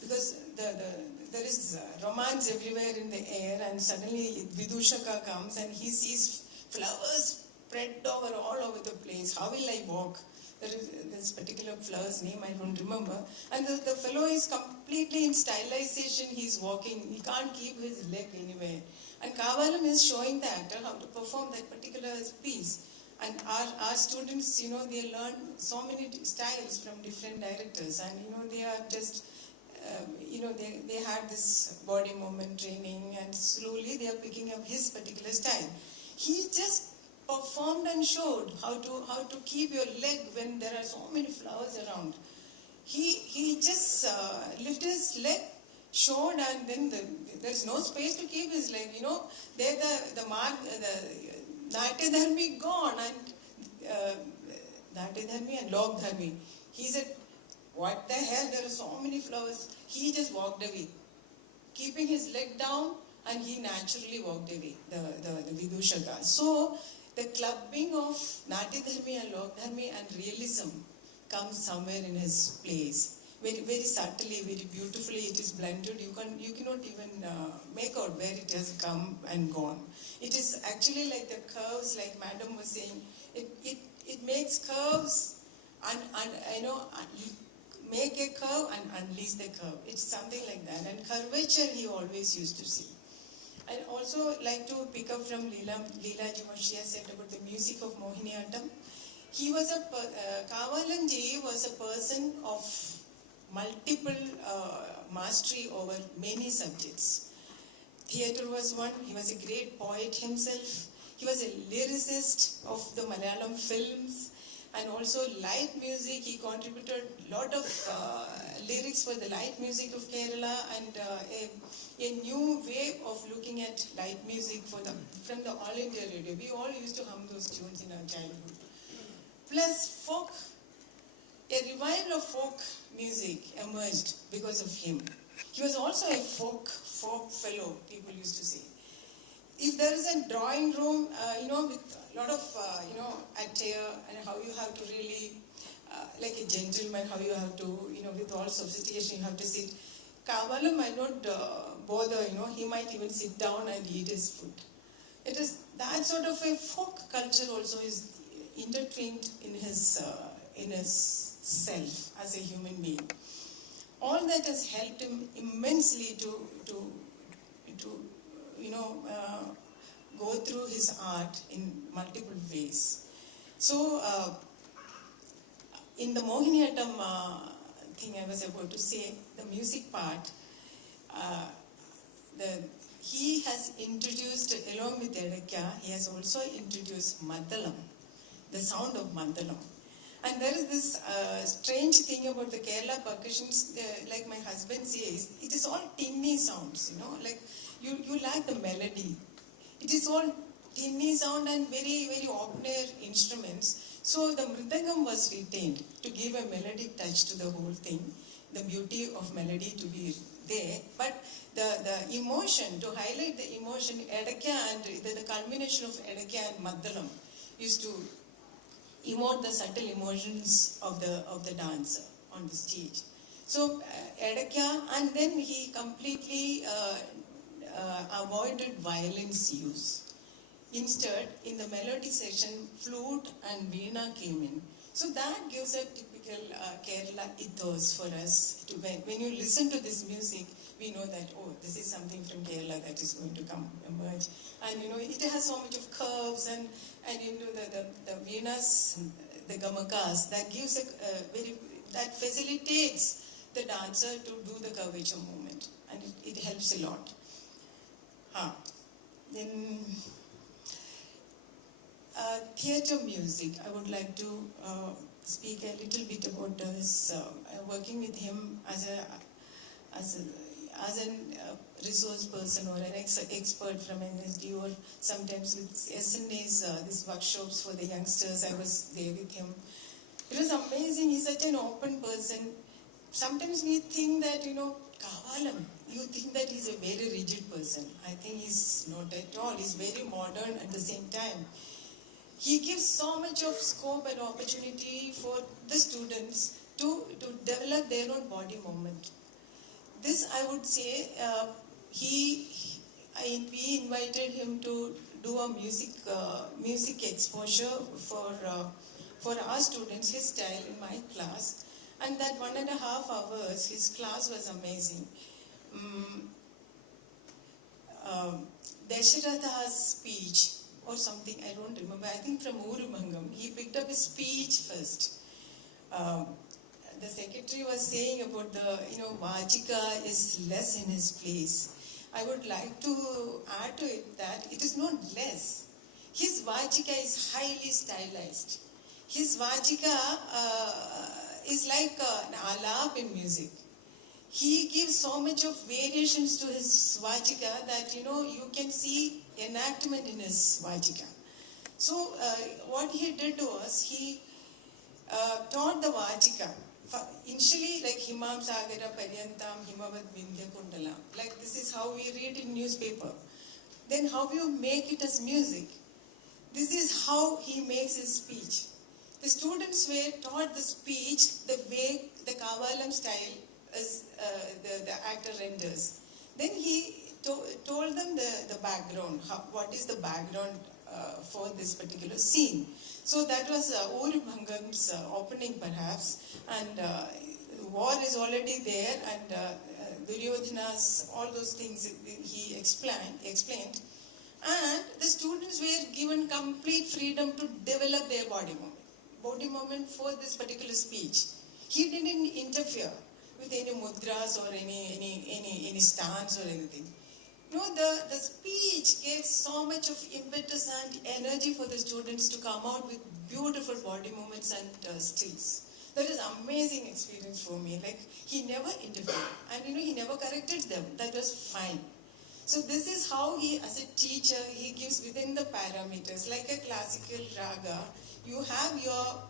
because there is romance everywhere in the air, and suddenly Vidushaka comes and he sees flowers spread over all over the place. How will I walk? There is this particular flower's name I don't remember. And the fellow is completely in stylization. He's walking. He can't keep his leg anywhere. And Kavalam is showing the actor how to perform that particular piece. And our students, you know, they learn so many styles from different directors. And, you know, they are just, you know, they had this body movement training, and slowly they are picking up his particular style. He just performed and showed how to keep your leg when there are so many flowers around. He just lifted his leg, showed, and then there's no space to keep his leg. You know, there the Natya Dharmi gone, and Natya Dharmi and Lok Dharmi. He said, "What the hell? There are so many flowers." He just walked away, keeping his leg down, and he naturally walked away, the Vidushaka. So the clubbing of Natya Dharmi and Lok Dharmi and realism comes somewhere in his place. Very, very subtly, very beautifully it is blended. You cannot even make out where it has come and gone. It is actually like the curves, like Madam was saying. It makes curves and you know, make a curve and unleash the curve. It's something like that. And curvature he always used to see. I'd also like to pick up from Leelaji what she has said about the music of Mohiniyattam. He was Kavalamji was a person of multiple mastery over many subjects. Theatre was one. He was a great poet himself. He was a lyricist of the Malayalam films, and also light music. He contributed a lot of lyrics for the light music of Kerala, and a new way of looking at light music from the All India Radio. We all used to hum those tunes in our childhood. Plus folk, a revival of folk music emerged because of him. He was also a folk fellow, people used to say. If there is a drawing room, you know, with a lot of, you know, attire, and how you have to really, like a gentleman, how you have to, you know, with all sophistication, you have to sit. Kavalam might not bother, you know, he might even sit down and eat his food. It is that sort of a folk culture also is intertwined in his self as a human being. All that has helped him immensely to go through his art in multiple ways. So, in the Mohiniyattam thing I was about to say, the music part, he has introduced, along with Edakya, he has also introduced Maddalam, the sound of Maddalam. And there is this strange thing about the Kerala percussions, like my husband says, it is all tinny sounds, like you lack the melody. It is all tinny sound and very, very open-air instruments. So the mridangam was retained to give a melodic touch to the whole thing, the beauty of melody to be there. But the emotion, to highlight the emotion, Edakya and the culmination of Edakya and Maddalam used to emote the subtle emotions of the dancer on the stage. So Edakya, and then he completely avoided violence use. Instead, in the melody section, flute and veena came in. So that gives a typical Kerala ethos for us. When you listen to this music, we know that, oh, this is something from Kerala that is going to emerge. And it has so much of curves and the veenas, the gamakas, that gives that facilitates the dancer to do the curvature movement, and it helps a lot. Then theatre music, I would like to speak a little bit about this. Working with him as an resource person or an expert from NSD, or sometimes with SNA's these workshops for the youngsters, I was there with him. It was amazing. He's such an open person. Sometimes we think that, Kavalam, you think that he's a very rigid person. I think he's not at all. He's very modern at the same time. He gives so much of scope and opportunity for the students to develop their own body movement. This, I would say, we invited him to do a music exposure for our students, his style in my class. And that 1.5 hours, his class was amazing. Dasharatha's speech or something, I don't remember, I think from Urubhangam, he picked up his speech first. The secretary was saying about Vachika is less in his place. I would like to add to it that it is not less. His Vachika is highly stylized. His Vachika is like an alap in music. He gives so much of variations to his Vachika that, you can see enactment in his Vachika. So, what he did was, he taught the Vachika. Initially, like Himam Sagara Paryantam Himavad Vindhya Kundalam. Like this is how we read in newspaper. Then how you make it as music. This is how he makes his speech. The students were taught the speech the way the Kavalam style as the actor renders. Then he told them the background, what is the background for this particular scene. So that was Urubhangam's opening perhaps, and war is already there, and Duryodhana's, all those things he explained. And the students were given complete freedom to develop their body movement for this particular speech. He didn't interfere with any mudras or any stance or anything. No, the speech gave so much of impetus and energy for the students to come out with beautiful body movements and stills. That is amazing experience for me. Like, he never interfered, and he never corrected them. That was fine. So this is how he, as a teacher, he gives within the parameters. Like a classical raga, you have your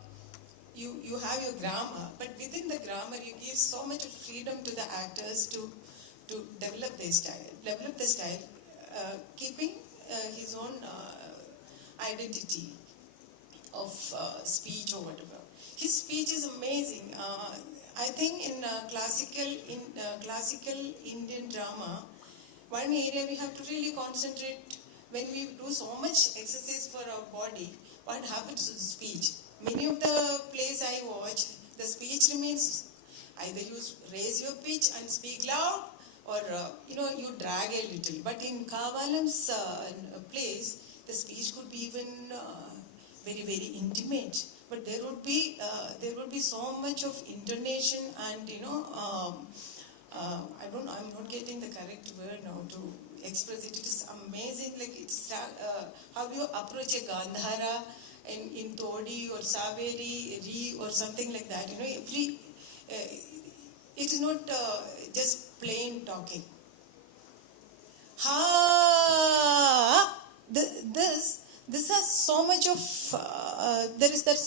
grammar, but within the grammar, you give so much of freedom to the actors to develop the style, keeping his own identity of speech or whatever. His speech is amazing. I think in classical Indian drama, one area we have to really concentrate when we do so much exercise for our body. What happens to the speech? Many of the plays I watch, the speech remains either you raise your pitch and speak loud, or you drag a little. But in Kavalam's place, the speech could be even very, very intimate. But there would be so much of intonation and I'm not getting the correct word now to express it. It is amazing. Like it's how you approach a Gandhara in Todi or Saveri, Ri or something like that. It is not just plain talking. This has so much of there is that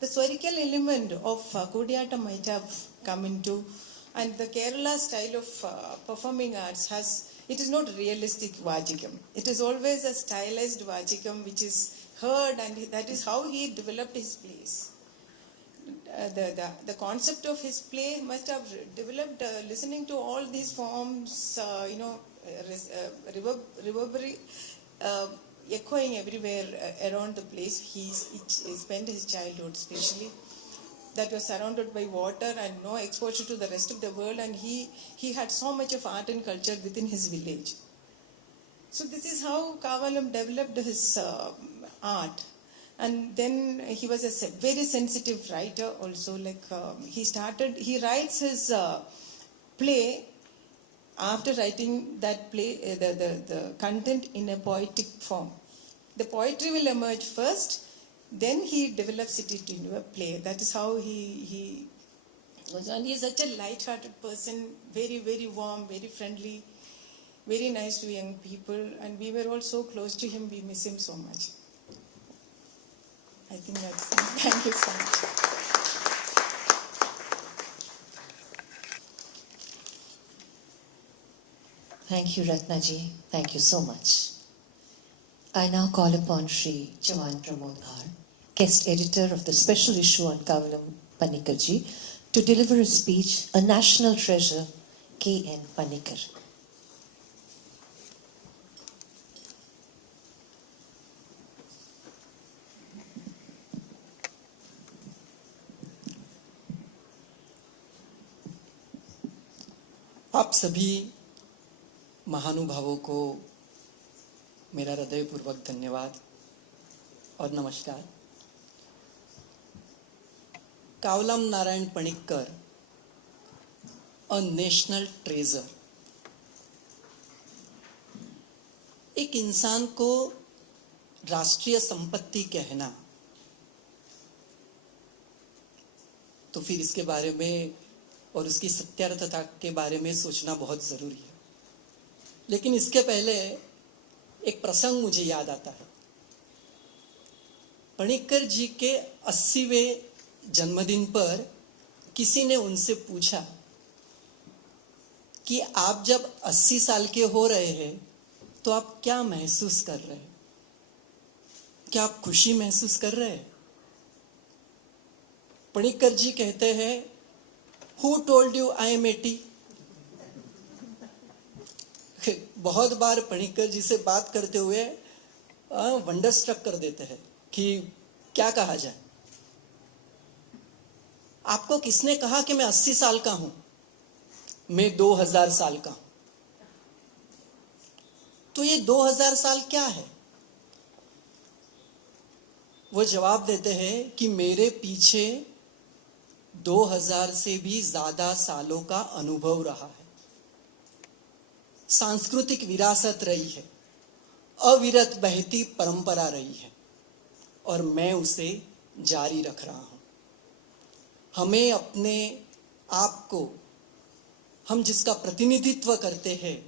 the spherical element of Kodiyatam might have come into, and the Kerala style of performing arts it is not realistic Vajikam. It is always a stylized Vajikam which is heard, and that is how he developed his plays. The concept of his play must have developed listening to all these forms, reverberate, echoing everywhere around the place he spent his childhood, especially that was surrounded by water and no exposure to the rest of the world, and he had so much of art and culture within his village. So this is how Kavalam developed his art. And then he was a very sensitive writer also. Like he writes his play after writing that play, the content in a poetic form. The poetry will emerge first, then he develops it into a play. That is how he goes. And he is such a light-hearted person, very, very warm, very friendly, very nice to young people. And we were all so close to him, we miss him so much. I think that's it. Thank you so much. Thank you, Ratnaji. Thank you so much. I now call upon Shri Chavan Pramod R, guest editor of the special issue on Kavalam Panikkar ji, to deliver a speech, A National Treasure, K.N. Panikkar. आप सभी महानुभावों को मेरा हृदयपूर्वक धन्यवाद और नमस्कार। Kavalam Narayana Panikkar, a national treasure. एक इंसान को राष्ट्रीय संपत्ति कहना, तो फिर इसके बारे में और उसकी सत्यार्थता के बारे में सोचना बहुत जरूरी है। लेकिन इसके पहले एक प्रसंग मुझे याद आता है। पणिक्कर जी के 80वें जन्मदिन पर किसी ने उनसे पूछा कि आप जब 80 साल के हो रहे हैं तो आप क्या महसूस कर रहे हैं? क्या आप खुशी महसूस कर रहे हैं? पणिक्कर जी कहते हैं, Who told you I am 80? बहुत बार पणिक्कर जी से बात करते हुए वंडर स्ट्रक कर देते हैं कि क्या कहा जाए। आपको किसने कहा कि मैं 80 साल का हूं? मैं 2000 साल का हूं। तो ये 2000 साल क्या है? वो जवाब देते हैं कि मेरे पीछे 2000 से भी ज्यादा सालों का अनुभव रहा है, सांस्कृतिक विरासत रही है, अविरत बहती परंपरा रही है, और मैं उसे जारी रख रहा हूं। हमें अपने आप को, हम जिसका प्रतिनिधित्व करते हैं,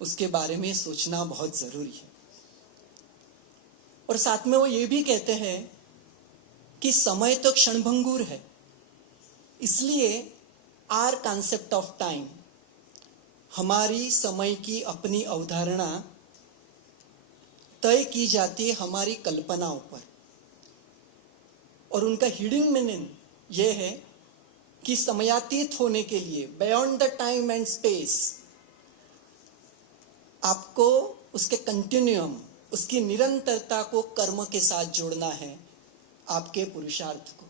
उसके बारे में सोचना बहुत जरूरी है। और साथ में वो ये भी कहते हैं कि समय तो क्षणभंगुर है, इसलिए आर कॉन्सेप्ट ऑफ टाइम, हमारी समय की अपनी अवधारणा तय की जाती है हमारी कल्पनाओं पर। और उनका हिडन मीनिंग यह है कि समयातीत होने के लिए, beyond the time and space, आपको उसके कंटिन्यूम, उसकी निरंतरता को कर्म के साथ जोड़ना है, आपके पुरुषार्थ को।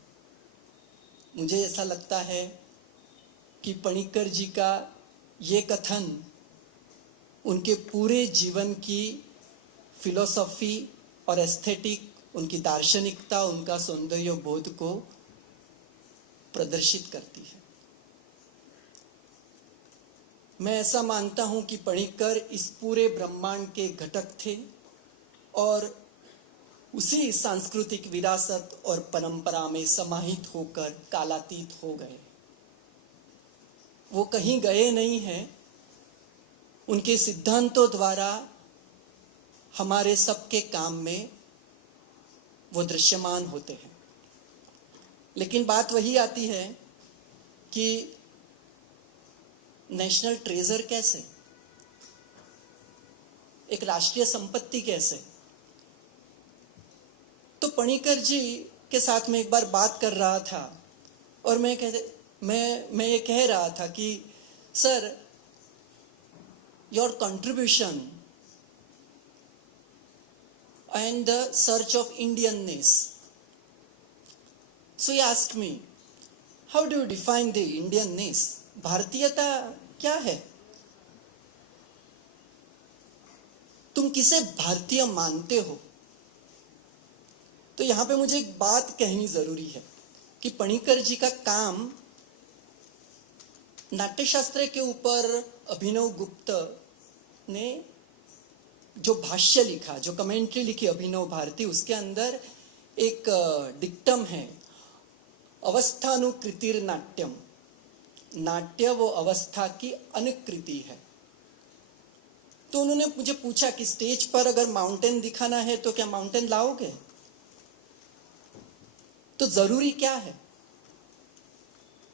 मुझे ऐसा लगता है कि पणिक्कर जी का ये कथन उनके पूरे जीवन की फिलोसॉफी और एस्थेटिक, उनकी दार्शनिकता, उनका सौंदर्य बोध को प्रदर्शित करती है। मैं ऐसा मानता हूं कि पणिक्कर इस पूरे ब्रह्मांड के घटक थे और उसी सांस्कृतिक विरासत और परंपरा में समाहित होकर कालातीत हो गए। वो कहीं गए नहीं हैं, उनके सिद्धांतों द्वारा हमारे सबके काम में वो दृश्यमान होते हैं। लेकिन बात वही आती है कि नेशनल ट्रेजर कैसे, एक राष्ट्रीय संपत्ति कैसे। तो पणिक्कर जी के साथ मैं एक बार बात कर रहा था और मैं ये कह रहा था कि sir, your contribution and the search of Indianness. So he asked me, how do you define the Indianness? भारतीयता क्या है? तुम किसे भारतीय मानते हो? तो यहां पे मुझे एक बात कहनी जरूरी है कि पणिक्कर जी का काम नाट्यशास्त्र के ऊपर अभिनव गुप्त ने जो भाष्य लिखा, जो कमेंट्री लिखी अभिनव भारती, उसके अंदर एक डिक्टम है, अवस्थानुकृतिर नाट्यम। नाट्य वो अवस्था की अनुकृति है। तो उन्होंने मुझे पूछा कि स्टेज पर अगर माउंटेन दिखाना है तो क्या माउंटेन लाओगे? तो जरूरी क्या है?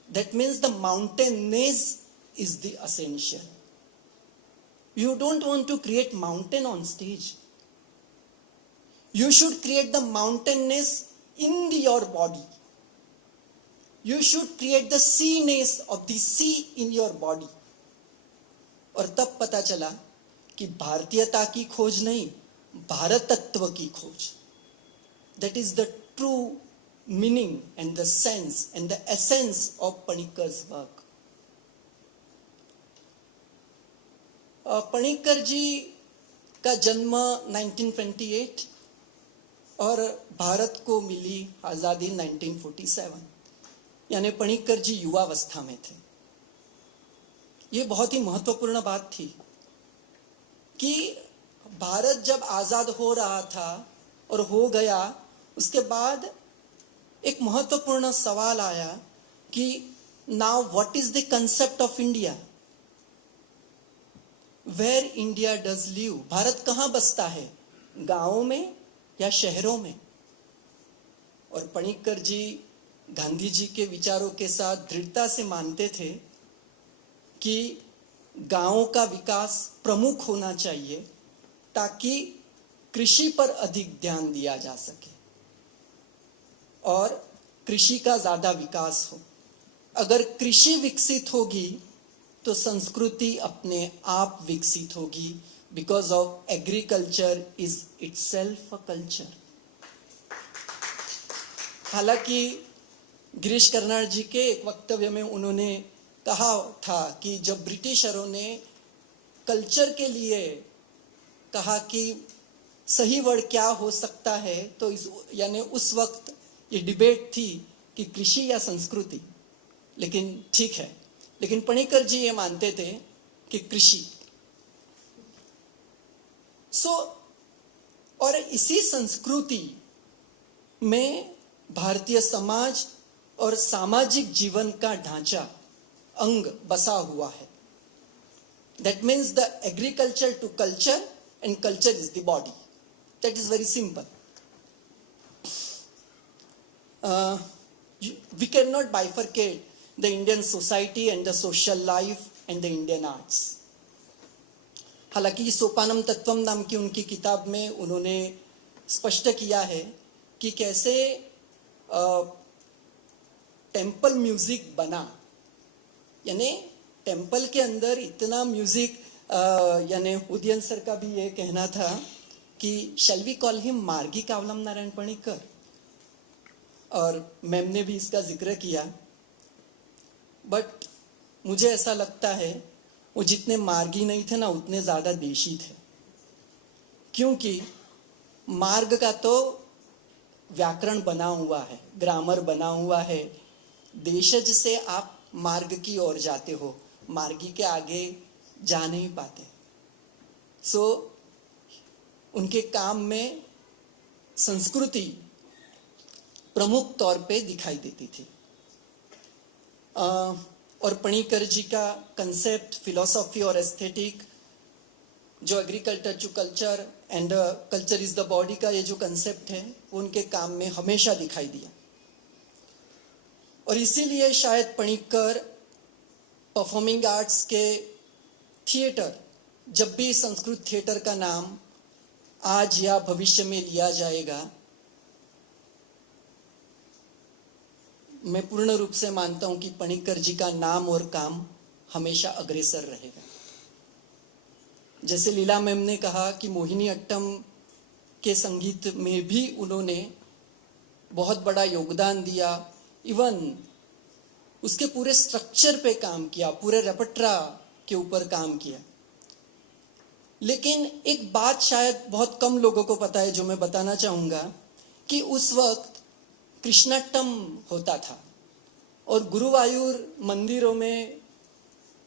That means the mountainous is the essential. You don't want to create mountain on stage. You should create the mountainness in your body. You should create the sea-ness of the sea in your body. और तब पता चला कि भारतीयता की खोज नहीं, भारतत्व की खोज. That is the true meaning and the sense and the essence of Panikkar's work. Panikkar ji का जन्म 1928 और भारत को मिली आज़ादी 1947, यानी पणिक्कर जी युवावस्था में थे. ये बहुत ही महत्वपूर्ण बात थी कि भारत जब आज़ाद हो रहा था और हो गया, उसके बाद एक महत्वपूर्ण सवाल आया कि now what is the concept of India, where India does live. Bharat कहाँ बसता है, गांवों में या शहरों में? और पणिक्कर जी गांधी जी के विचारों के साथ दृढ़ता से मानते थे कि गांवों का विकास प्रमुख होना चाहिए ताकि कृषि पर अधिक ध्यान दिया जा सके और कृषि का ज्यादा विकास हो. अगर कृषि विकसित होगी तो संस्कृति अपने आप विकसित होगी, because of agriculture is itself a culture. हालांकि गिरीश कर्नाड जी के एक वक्तव्य में उन्होंने कहा था कि जब ब्रिटिशरों ने कल्चर के लिए कहा कि सही वर्ड क्या हो सकता है, तो यानी उस वक्त ये डिबेट थी कि कृषि या संस्कृति. लेकिन ठीक है, लेकिन पणिक्कर जी ये मानते थे कि कृषि. और इसी संस्कृति में भारतीय समाज और सामाजिक जीवन का ढांचा, अंग बसा हुआ है. That means the agriculture to culture and culture is the body. That is very simple. We cannot bifurcate the Indian society and the social life and the Indian arts. हालांकि सोपानम तत्वम नाम की उनकी किताब में उन्होंने स्पष्ट किया है कि कैसे टेम्पल म्यूजिक बना. यानी टेम्पल के अंदर इतना म्यूजिक, यानी उदयन सर का भी ये कहना था कि शैल वी कॉल हिम मार्गी कावलम नारायण पणिक्कर, और मैम ने भी इसका जिक्र किया. बट मुझे ऐसा लगता है वो जितने मार्गी नहीं थे ना उतने ज़्यादा देशी थे, क्योंकि मार्ग का तो व्याकरण बना हुआ है, ग्रामर बना हुआ है। देशज से आप मार्ग की ओर जाते हो, मार्गी के आगे जा नहीं पाते। सो उनके काम में संस्कृति प्रमुख तौर पे दिखाई देती थी। और पणिक्कर जी का कंसेप्ट, फिलॉसफी और एस्थेटिक, जो agriculture to culture and culture is the body का ये जो कंसेप्ट है वो उनके काम में हमेशा दिखाई दिया। और इसीलिए शायद पणिक्कर परफॉर्मिंग आर्ट्स के थिएटर, जब भी संस्कृत थिएटर का नाम आज या भविष्य में लिया जाएगा, मैं पूर्ण रूप से मानता हूं कि पणिक्कर जी का नाम और काम हमेशा अग्रसर रहेगा। जैसे लीला मैम ने कहा कि मोहिनी अट्टम के संगीत में भी उन्होंने बहुत बड़ा योगदान दिया, इवन उसके पूरे स्ट्रक्चर पे काम किया, पूरे रेपर्टरा के ऊपर काम किया। लेकिन एक बात शायद बहुत कम लोगों को पता है, जो मैं बताना चाहूँगा, कि उस वक्त कृष्णाट्टम होता था और गुरुवायूर मंदिरों में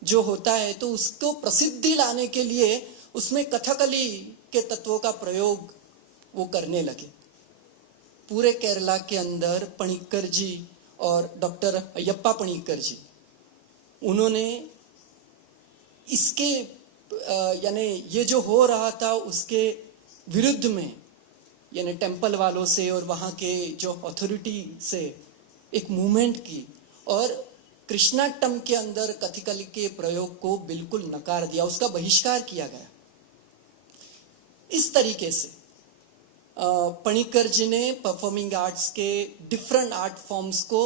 जो होता है तो उसको प्रसिद्धि लाने के लिए उसमें कथकली के तत्वों का प्रयोग वो करने लगे। पूरे केरला के अंदर पणिक्कर जी और डॉक्टर अयप्पा पणिक्कर जी, उन्होंने इसके यानी ये जो हो रहा था उसके विरुद्ध में, यानी टेम्पल वालों से और वहाँ के जो अथॉरिटी से एक मूवमेंट की और कृष्णाट्टम के अंदर कथकली के प्रयोग को बिल्कुल नकार दिया, उसका बहिष्कार किया गया। इस तरीके से पणिक्कर जी ने परफॉर्मिंग आर्ट्स के डिफरेंट आर्ट फॉर्म्स को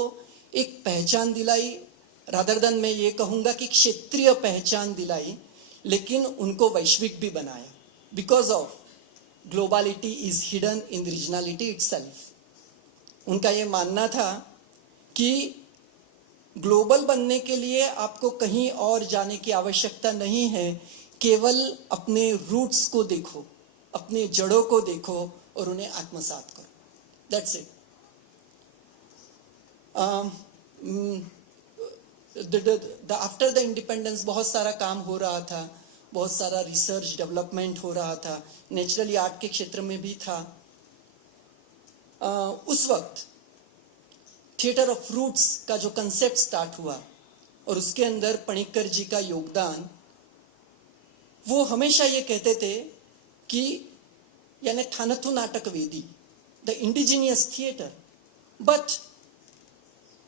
एक पहचान दिलाई, रादर देन मैं ये कहूँगा कि क्षेत्रीय पहचान दिलाई, लेकिन उनको वैश्विक भी बनाया। Because of globality is hidden in regionality itself. उनका ये मानना था कि ग्लोबल बनने के लिए आपको कहीं और जाने की आवश्यकता नहीं है, केवल अपने रूट्स को देखो, अपने जड़ों को देखो और उन्हें आत्मसात करो। That's it. After the independence बहुत सारा काम हो रहा था, बहुत सारा रिसर्च डेवलपमेंट हो रहा था, नेचुरली आर्ट के क्षेत्र में भी था। उस वक्त थिएटर ऑफ रूट्स का जो कंसेप्ट स्टार्ट हुआ और उसके अंदर पणिक्कर जी का योगदान, वो हमेशा ये कहते थे कि यानी थानथु नाटक वेदी, the indigenous theatre, but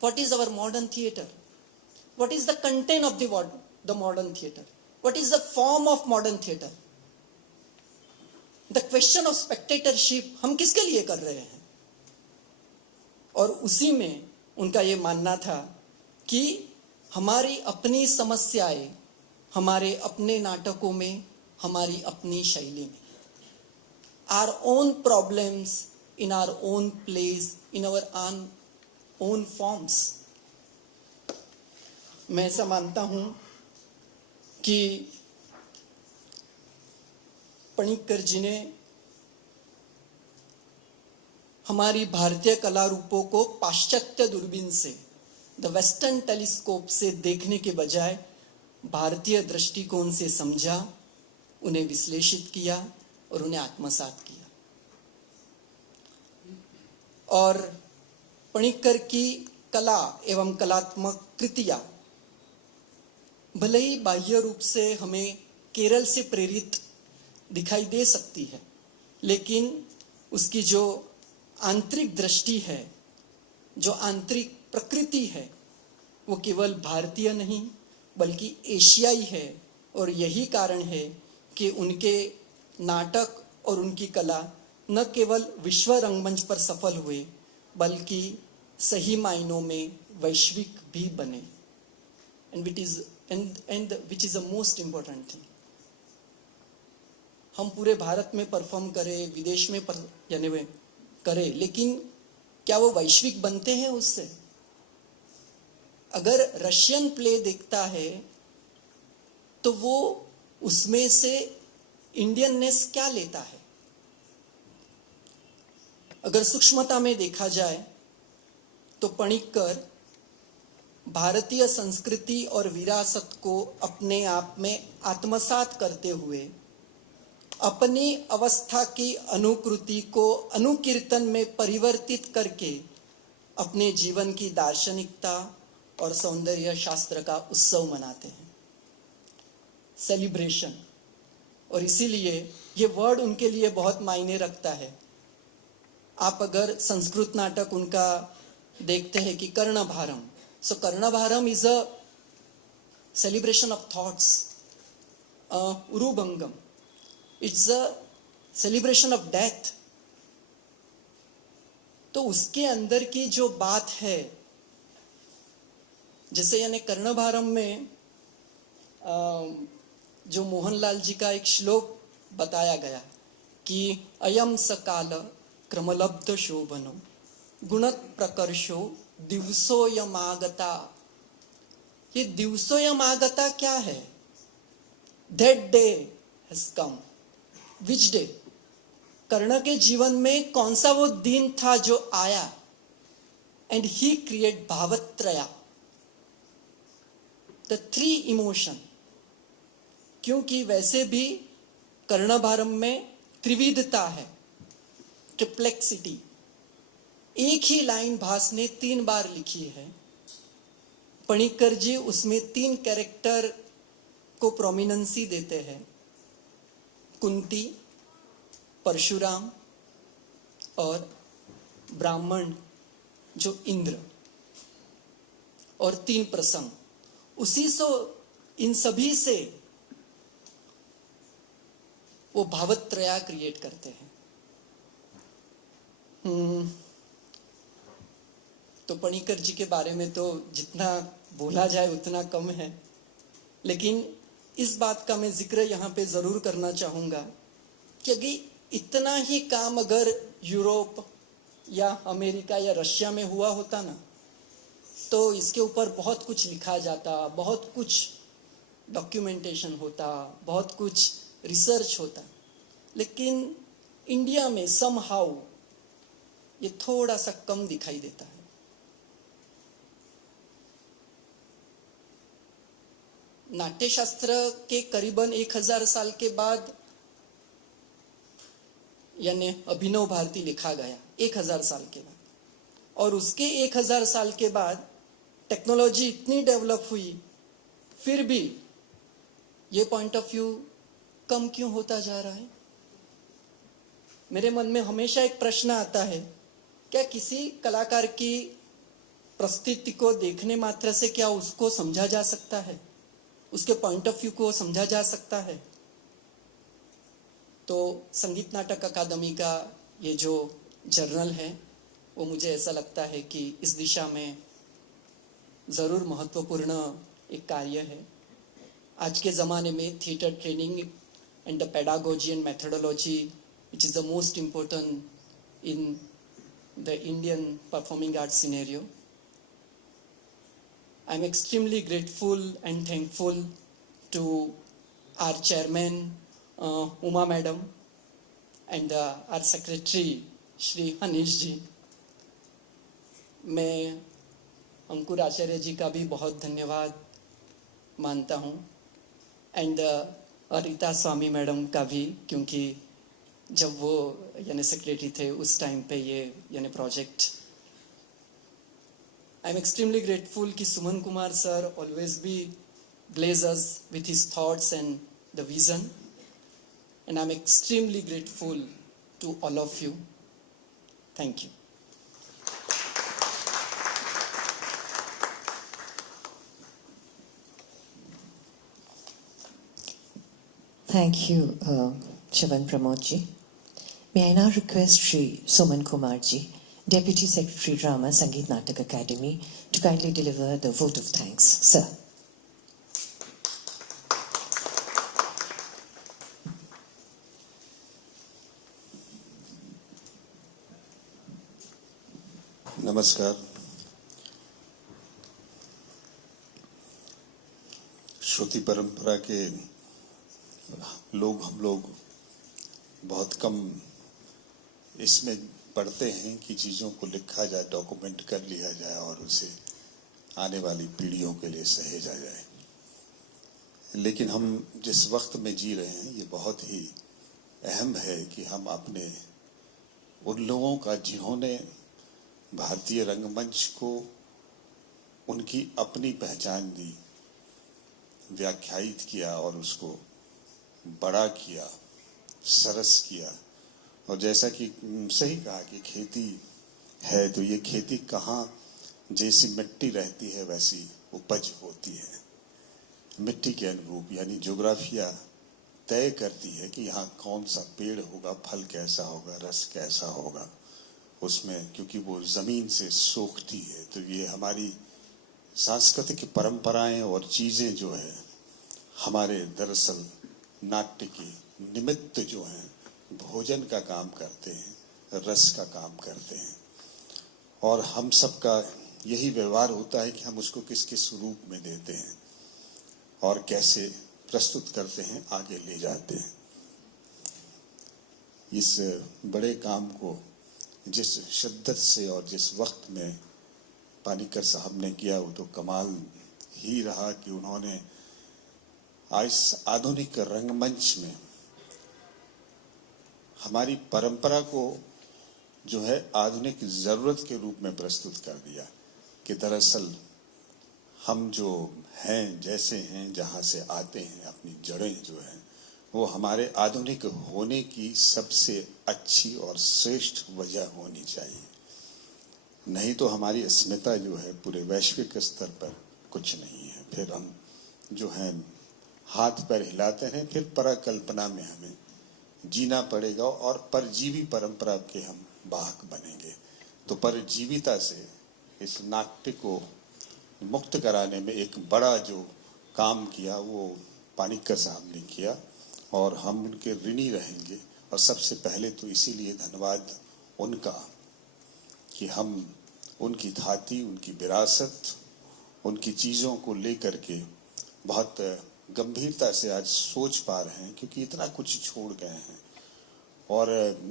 what is our modern theatre? What is the content of the modern theatre? What is the form of modern theatre? The question of spectatorship हम किसके लिए कर रहे हैं? और उसी में उनका ये मानना था कि हमारी अपनी समस्याएं हमारे अपने नाटकों में, हमारी अपनी शैली में, our own problems in our own plays, in our own forms. मैं ऐसा मानता हूं कि पणिक्कर जी ने हमारी भारतीय कला रूपों को पाश्चात्य दूरबीन से, द वेस्टर्न टेलीस्कोप से देखने के बजाय भारतीय दृष्टिकोण से समझा, उन्हें विश्लेषित किया और उन्हें आत्मसात किया। और पणिक्कर की कला एवं कलात्मक कृतियां भले ही बाह्य रूप से हमें केरल से प्रेरित दिखाई दे सकती है, लेकिन उसकी जो आंतरिक दृष्टि है, जो आंतरिक प्रकृति है, वो केवल भारतीय नहीं बल्कि एशियाई है। और यही कारण है कि उनके नाटक और उनकी कला न केवल विश्व रंगमंच पर सफल हुए बल्कि सही मायनों में वैश्विक भी बने। and which is the most important thing. हम पूरे भारत में परफॉर्म करें, विदेश में यानी वे करें, लेकिन क्या वो वैश्विक बनते हैं उससे? अगर रशियन प्ले देखता है तो वो उसमें से इंडियननेस क्या लेता है? अगर सूक्ष्मता में देखा जाए तो पणिक्कर भारतीय संस्कृति और विरासत को अपने आप में आत्मसात करते हुए अपनी अवस्था की अनुकृति को अनुकीर्तन में परिवर्तित करके अपने जीवन की दार्शनिकता और सौंदर्य शास्त्र का उत्सव मनाते हैं, सेलिब्रेशन। और इसीलिए ये वर्ड उनके लिए बहुत मायने रखता है। आप अगर संस्कृत नाटक उनका देखते हैं कि Karnabharam, so Karnabharam is a celebration of thoughts. Urubangam, it's a celebration of death. तो उसके अंदर की जो बात है, जैसे यानी कर्णभारम में जो मोहनलाल जी का एक श्लोक बताया गया कि अयम सकाल क्रमलब्ध शोभनो गुणत प्रकर्षो दिवसोयमागता। ये दिवसोयमागता क्या है? That day has come. Which day? कर्ण के जीवन में कौन सा वो दिन था जो आया? And he created भावत्रया, the three emotion. क्योंकि वैसे भी कर्णभारम में त्रिविधता है, ट्रिप्लेक्सिटी। एक ही लाइन भास ने 3 बार लिखी है। पणिक्कर जी उसमें 3 कैरेक्टर को प्रोमिनेंसी देते हैं, कुंती, परशुराम और ब्राह्मण जो इंद्र, और 3 प्रसंग। उसी से इन सभी से वो भावत्रया क्रिएट करते हैं। तो पणिक्कर जी के बारे में तो जितना बोला जाए उतना कम है, लेकिन इस बात का मैं जिक्र यहाँ पे जरूर करना चाहूँगा कि अगर इतना ही काम अगर यूरोप या अमेरिका या रशिया में हुआ होता ना, तो इसके ऊपर बहुत कुछ लिखा जाता, बहुत कुछ डॉक्यूमेंटेशन होता, बहुत कुछ रिसर्च होता। लेकिन इंडिया में समहाउ ये थोड़ा सा कम दिखाई देता है। नाट्यशास्त्र के करीबन 1000 साल के बाद यानी अभिनव भारती लिखा गया 1000 साल के बाद, और उसके 1000 साल के बाद टेक्नोलॉजी इतनी डेवलप हुई, फिर भी ये पॉइंट ऑफ व्यू कम क्यों होता जा रहा है? मेरे मन में हमेशा एक प्रश्न आता है, क्या किसी कलाकार की प्रस्तुति को देखने मात्र से क्या उसको समझा जा सकता है? उसके पॉइंट ऑफ व्यू को समझा जा सकता है? तो संगीत नाटक अकादमी का ये जो जर्नल है, वो मुझे ऐसा लगता है कि इस दिशा में ज़रूर महत्वपूर्ण एक कार्य है। आज के ज़माने में theatre training and the pedagogy and methodology which is the most important in the Indian performing arts scenario. I'm extremely grateful and thankful to our chairman, Uma Madam, and our secretary, Shri Hanish ji. मैं अंकुर आचार्य जी का भी बहुत धन्यवाद मानता हूँ, and Rita Swami madam का भी, क्योंकि जब वो यानी सेक्रेटरी थे उस टाइम पे ये यानी project. I am extremely grateful कि Suman Kumar sir always be bless us with his thoughts and the vision, and I am extremely grateful to all of you. Thank you. Thank you, Chavan Pramod ji. May I now request Shri Suman Kumar ji, Deputy Secretary Drama, Sangeet Natak Academy, to kindly deliver the vote of thanks. Sir. नमस्कार। श्रुति परंपरा के लोग हम लोग बहुत कम इसमें पढ़ते हैं कि चीज़ों को लिखा जाए, डॉक्यूमेंट कर लिया जाए और उसे आने वाली पीढ़ियों के लिए सहेजा जाए। लेकिन हम जिस वक्त में जी रहे हैं ये बहुत ही अहम है कि हम अपने उन लोगों का जिन्होंने भारतीय रंगमंच को उनकी अपनी पहचान दी, व्याख्यायित किया और उसको बड़ा किया, सरस किया। और जैसा कि सही कहा कि खेती है तो ये खेती कहाँ जैसी मिट्टी रहती है वैसी उपज होती है। मिट्टी के अनुरूप यानी ज्योग्राफिया तय करती है कि यहाँ कौन सा पेड़ होगा, फल कैसा होगा, रस कैसा होगा उसमें, क्योंकि वो जमीन से सोखती है। तो ये हमारी सांस्कृतिक परंपराएं और चीजें जो है हमारे दरअसल नाट्य के निमित्त जो हैं भोजन का काम करते हैं, रस का काम करते हैं। और हम सबका यही व्यवहार होता है कि हम उसको किस किस रूप में देते हैं और कैसे प्रस्तुत करते हैं, आगे ले जाते हैं। इस बड़े काम को जिस शिद्दत से और जिस वक्त में पानिक्कर साहब ने किया वो तो कमाल ही रहा कि उन्होंने आज आधुनिक रंगमंच में हमारी परंपरा को जो है आधुनिक जरूरत के रूप में प्रस्तुत कर दिया कि दरअसल हम जो हैं, जैसे हैं, जहाँ से आते हैं, अपनी जड़ें जो हैं वो हमारे आधुनिक होने की सबसे अच्छी और श्रेष्ठ वजह होनी चाहिए। नहीं तो हमारी अस्मिता जो है पूरे वैश्विक स्तर पर कुछ नहीं है। फिर हम जो हैं हाथ पैर हिलाते हैं, फिर पराकल्पना में हमें जीना पड़ेगा और परजीवी परंपरा के हम वाहक बनेंगे। तो परजीविता से इस नाट्य को मुक्त कराने में एक बड़ा जो काम किया वो पानिक्कर साहब ने किया और हम उनके ऋणी रहेंगे। और सबसे पहले तो इसीलिए धन्यवाद उनका कि हम उनकी धाती, उनकी विरासत, उनकी चीज़ों को लेकर के बहुत गंभीरता से आज सोच पा रहे हैं, क्योंकि इतना कुछ छोड़ गए हैं। और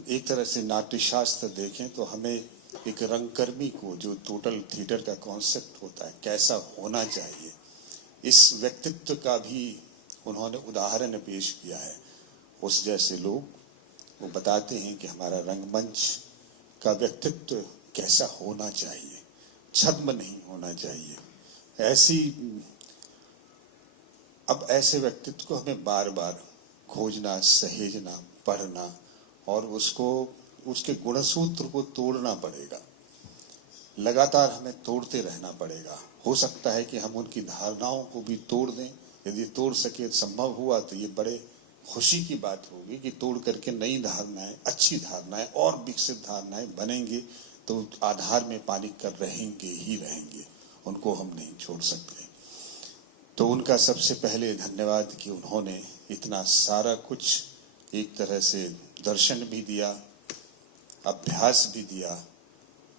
एक तरह से नाट्यशास्त्र देखें तो हमें एक रंगकर्मी को, जो टोटल थिएटर का कॉन्सेप्ट होता है, कैसा होना चाहिए, इस व्यक्तित्व का भी उन्होंने उदाहरण पेश किया है। उस जैसे लोग वो बताते हैं कि हमारा रंगमंच का व्यक्तित्व कैसा होना चाहिए, छद्म नहीं होना चाहिए। अब ऐसे व्यक्तित्व को हमें बार बार खोजना, सहेजना, पढ़ना और उसके गुणसूत्र को तोड़ना पड़ेगा। लगातार हमें तोड़ते रहना पड़ेगा। हो सकता है कि हम उनकी धारणाओं को भी तोड़ दें। यदि तोड़ सके, संभव हुआ तो ये बड़े खुशी की बात होगी कि तोड़ करके नई धारणाएं, अच्छी धारणाएं और विकसित धारणाएं बनेंगे तो आधार में पानिक्कर रहेंगे ही रहेंगे, उनको हम नहीं छोड़ सकते। तो उनका सबसे पहले धन्यवाद कि उन्होंने इतना सारा कुछ एक तरह से दर्शन भी दिया, अभ्यास भी दिया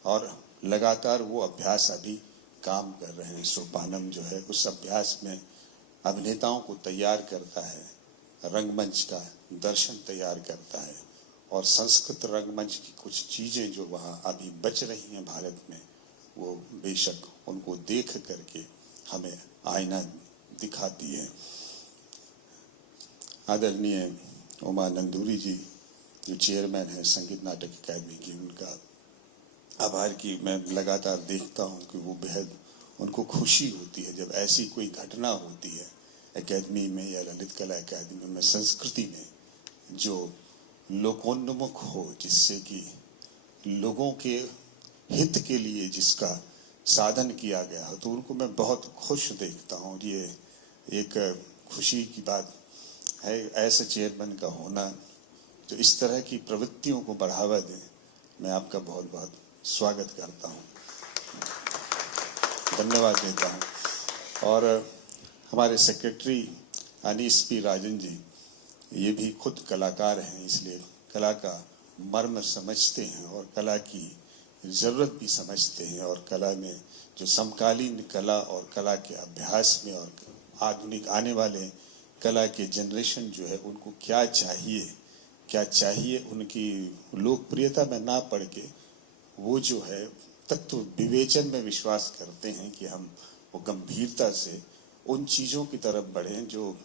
और लगातार वो अभ्यास अभी काम कर रहे हैं। सोपानम जो है उस अभ्यास में अभिनेताओं को तैयार करता है, रंगमंच का दर्शन तैयार करता है और संस्कृत रंगमंच की कुछ चीजें जो वहाँ अभी बच रही हैं भारत में, वो बेशक उनको देख करके हमें आईना दिखाती है। आदरणीय उमा नंदूरी जी जो चेयरमैन है संगीत नाटक अकादमी की, उनका आभार की मैं लगातार देखता हूँ कि वो बेहद उनको खुशी होती है जब ऐसी कोई घटना होती है अकादमी में या ललित कला अकादमी में, संस्कृति में, जो लोकोन्मुख हो, जिससे कि लोगों के हित के लिए जिसका साधन किया गया हो, तो उनको मैं बहुत खुश देखता हूँ। ये एक खुशी की बात है ऐसे चेयरमैन का होना जो इस तरह की प्रवृत्तियों को बढ़ावा दे। मैं आपका बहुत बहुत स्वागत करता हूँ, धन्यवाद देता हूँ। और हमारे सेक्रेटरी अनीस पी राजन जी, ये भी खुद कलाकार हैं, इसलिए कला का मर्म समझते हैं और कला की ज़रूरत भी समझते हैं और कला में जो समकालीन कला और कला के अभ्यास में आधुनिक आने वाले कला के जनरेशन जो है उनको क्या चाहिए उनकी लोकप्रियता में ना पड़ के वो जो है तत्व विवेचन में विश्वास करते हैं कि हम वो गंभीरता से उन चीज़ों की तरफ बढ़ें जो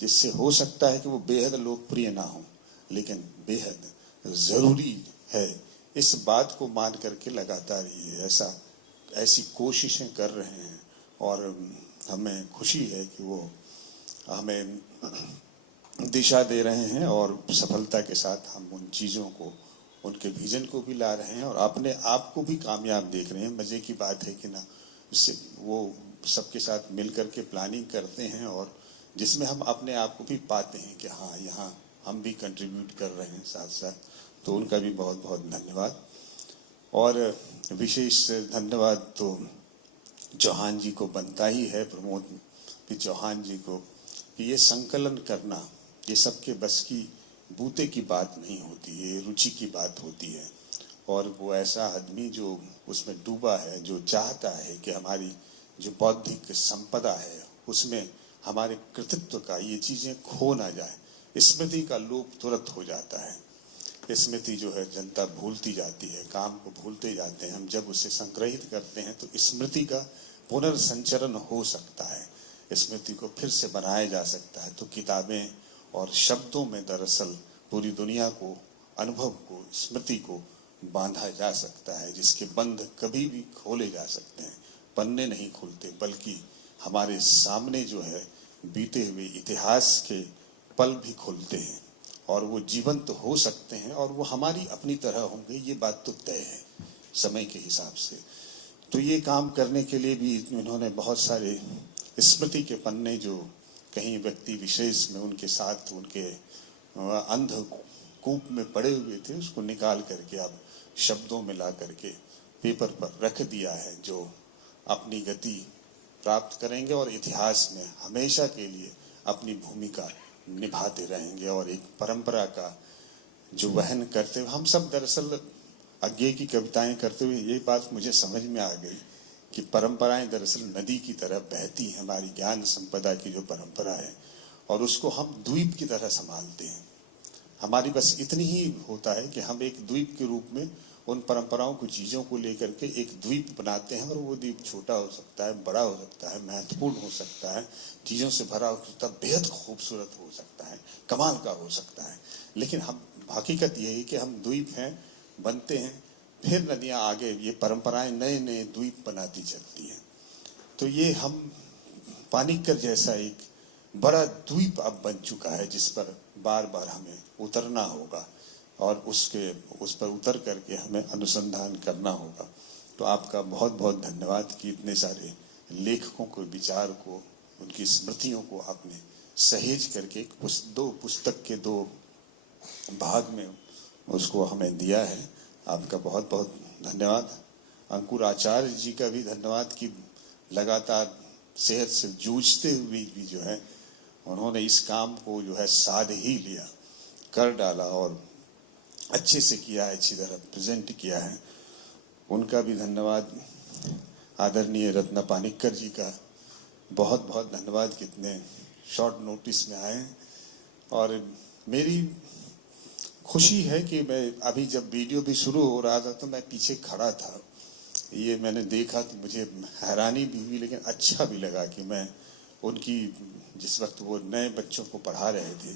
जिससे हो सकता है कि वो बेहद लोकप्रिय ना हो लेकिन बेहद ज़रूरी है। इस बात को मान करके लगातार ये ऐसी कोशिशें कर रहे हैं और हमें खुशी है कि वो हमें दिशा दे रहे हैं और सफलता के साथ हम उन चीज़ों को उनके विजन को भी ला रहे हैं और अपने आप को भी कामयाब देख रहे हैं। मज़े की बात है कि ना इससे वो सबके साथ मिल करके प्लानिंग करते हैं और जिसमें हम अपने आप को भी पाते हैं कि हाँ यहाँ हम भी कंट्रीब्यूट कर रहे हैं साथ साथ। तो उनका भी बहुत बहुत धन्यवाद और विशेष धन्यवाद तो चौहान जी को बनता ही है, प्रमोद भी चौहान जी को, कि ये संकलन करना ये सबके बस की बूते की बात नहीं होती, ये रुचि की बात होती है। और वो ऐसा आदमी जो उसमें डूबा है, जो चाहता है कि हमारी जो बौद्धिक संपदा है उसमें हमारे कृतित्व का ये चीज़ें खो ना जाए। स्मृति का लोप तुरंत हो जाता है, स्मृति जो है जनता भूलती जाती है, काम को भूलते जाते हैं। हम जब उसे संग्रहित करते हैं तो स्मृति का पुनर्संचरण हो सकता है, स्मृति को फिर से बनाया जा सकता है। तो किताबें और शब्दों में दरअसल पूरी दुनिया को, अनुभव को, स्मृति को बांधा जा सकता है, जिसके बंध कभी भी खोले जा सकते हैं। पन्ने नहीं खुलते बल्कि हमारे सामने जो है बीते हुए इतिहास के पल भी खुलते हैं और वो जीवंत तो हो सकते हैं और वो हमारी अपनी तरह होंगे, ये बात तो तय है समय के हिसाब से। तो ये काम करने के लिए भी इन्होंने बहुत सारे स्मृति के पन्ने जो कहीं व्यक्ति विशेष में उनके साथ उनके अंधकूप में पड़े हुए थे उसको निकाल करके अब शब्दों में ला करके पेपर पर रख दिया है, जो अपनी गति प्राप्त करेंगे और इतिहास में हमेशा के लिए अपनी भूमिका निभाते रहेंगे। और एक परंपरा का जो वहन करते हुए हम सब दरअसल आगे की कविताएं करते हुए ये बात मुझे समझ में आ गई कि परंपराएं दरअसल नदी की तरह बहती हैं, हमारी ज्ञान संपदा की जो परंपरा है, और उसको हम द्वीप की तरह संभालते हैं। हमारी बस इतनी ही होता है कि हम एक द्वीप के रूप में उन परंपराओं को, चीज़ों को लेकर के एक द्वीप बनाते हैं और वो द्वीप छोटा हो सकता है, बड़ा हो सकता है, महत्वपूर्ण हो सकता है, चीज़ों से भरा हो सकता है, बेहद खूबसूरत हो सकता है, कमाल का हो सकता है। लेकिन हम हकीकत ये है कि हम द्वीप हैं, बनते हैं, फिर नदियाँ आगे ये परंपराएं नए नए द्वीप बनाती चलती हैं। तो ये हम पानिक्कर जैसा एक बड़ा द्वीप अब बन चुका है जिस पर बार बार हमें उतरना होगा और उस पर उतर करके हमें अनुसंधान करना होगा। तो आपका बहुत बहुत धन्यवाद कि इतने सारे लेखकों को, विचार को, उनकी स्मृतियों को आपने सहेज करके दो पुस्तक के 2 भाग में उसको हमें दिया है। आपका बहुत बहुत धन्यवाद। अंकुर आचार्य जी का भी धन्यवाद कि लगातार सेहत से जूझते हुए भी जो है उन्होंने इस काम को जो है साध ही लिया, कर डाला और अच्छे से किया है, अच्छी तरह प्रेजेंट किया है। उनका भी धन्यवाद। आदरणीय रत्ना पानिक्कर जी का बहुत बहुत धन्यवाद, कितने शॉर्ट नोटिस में आए। और मेरी खुशी है कि मैं अभी जब वीडियो भी शुरू हो रहा था तो मैं पीछे खड़ा था, ये मैंने देखा तो मुझे हैरानी भी हुई लेकिन अच्छा भी लगा कि मैं उनकी जिस वक्त वो नए बच्चों को पढ़ा रहे थे,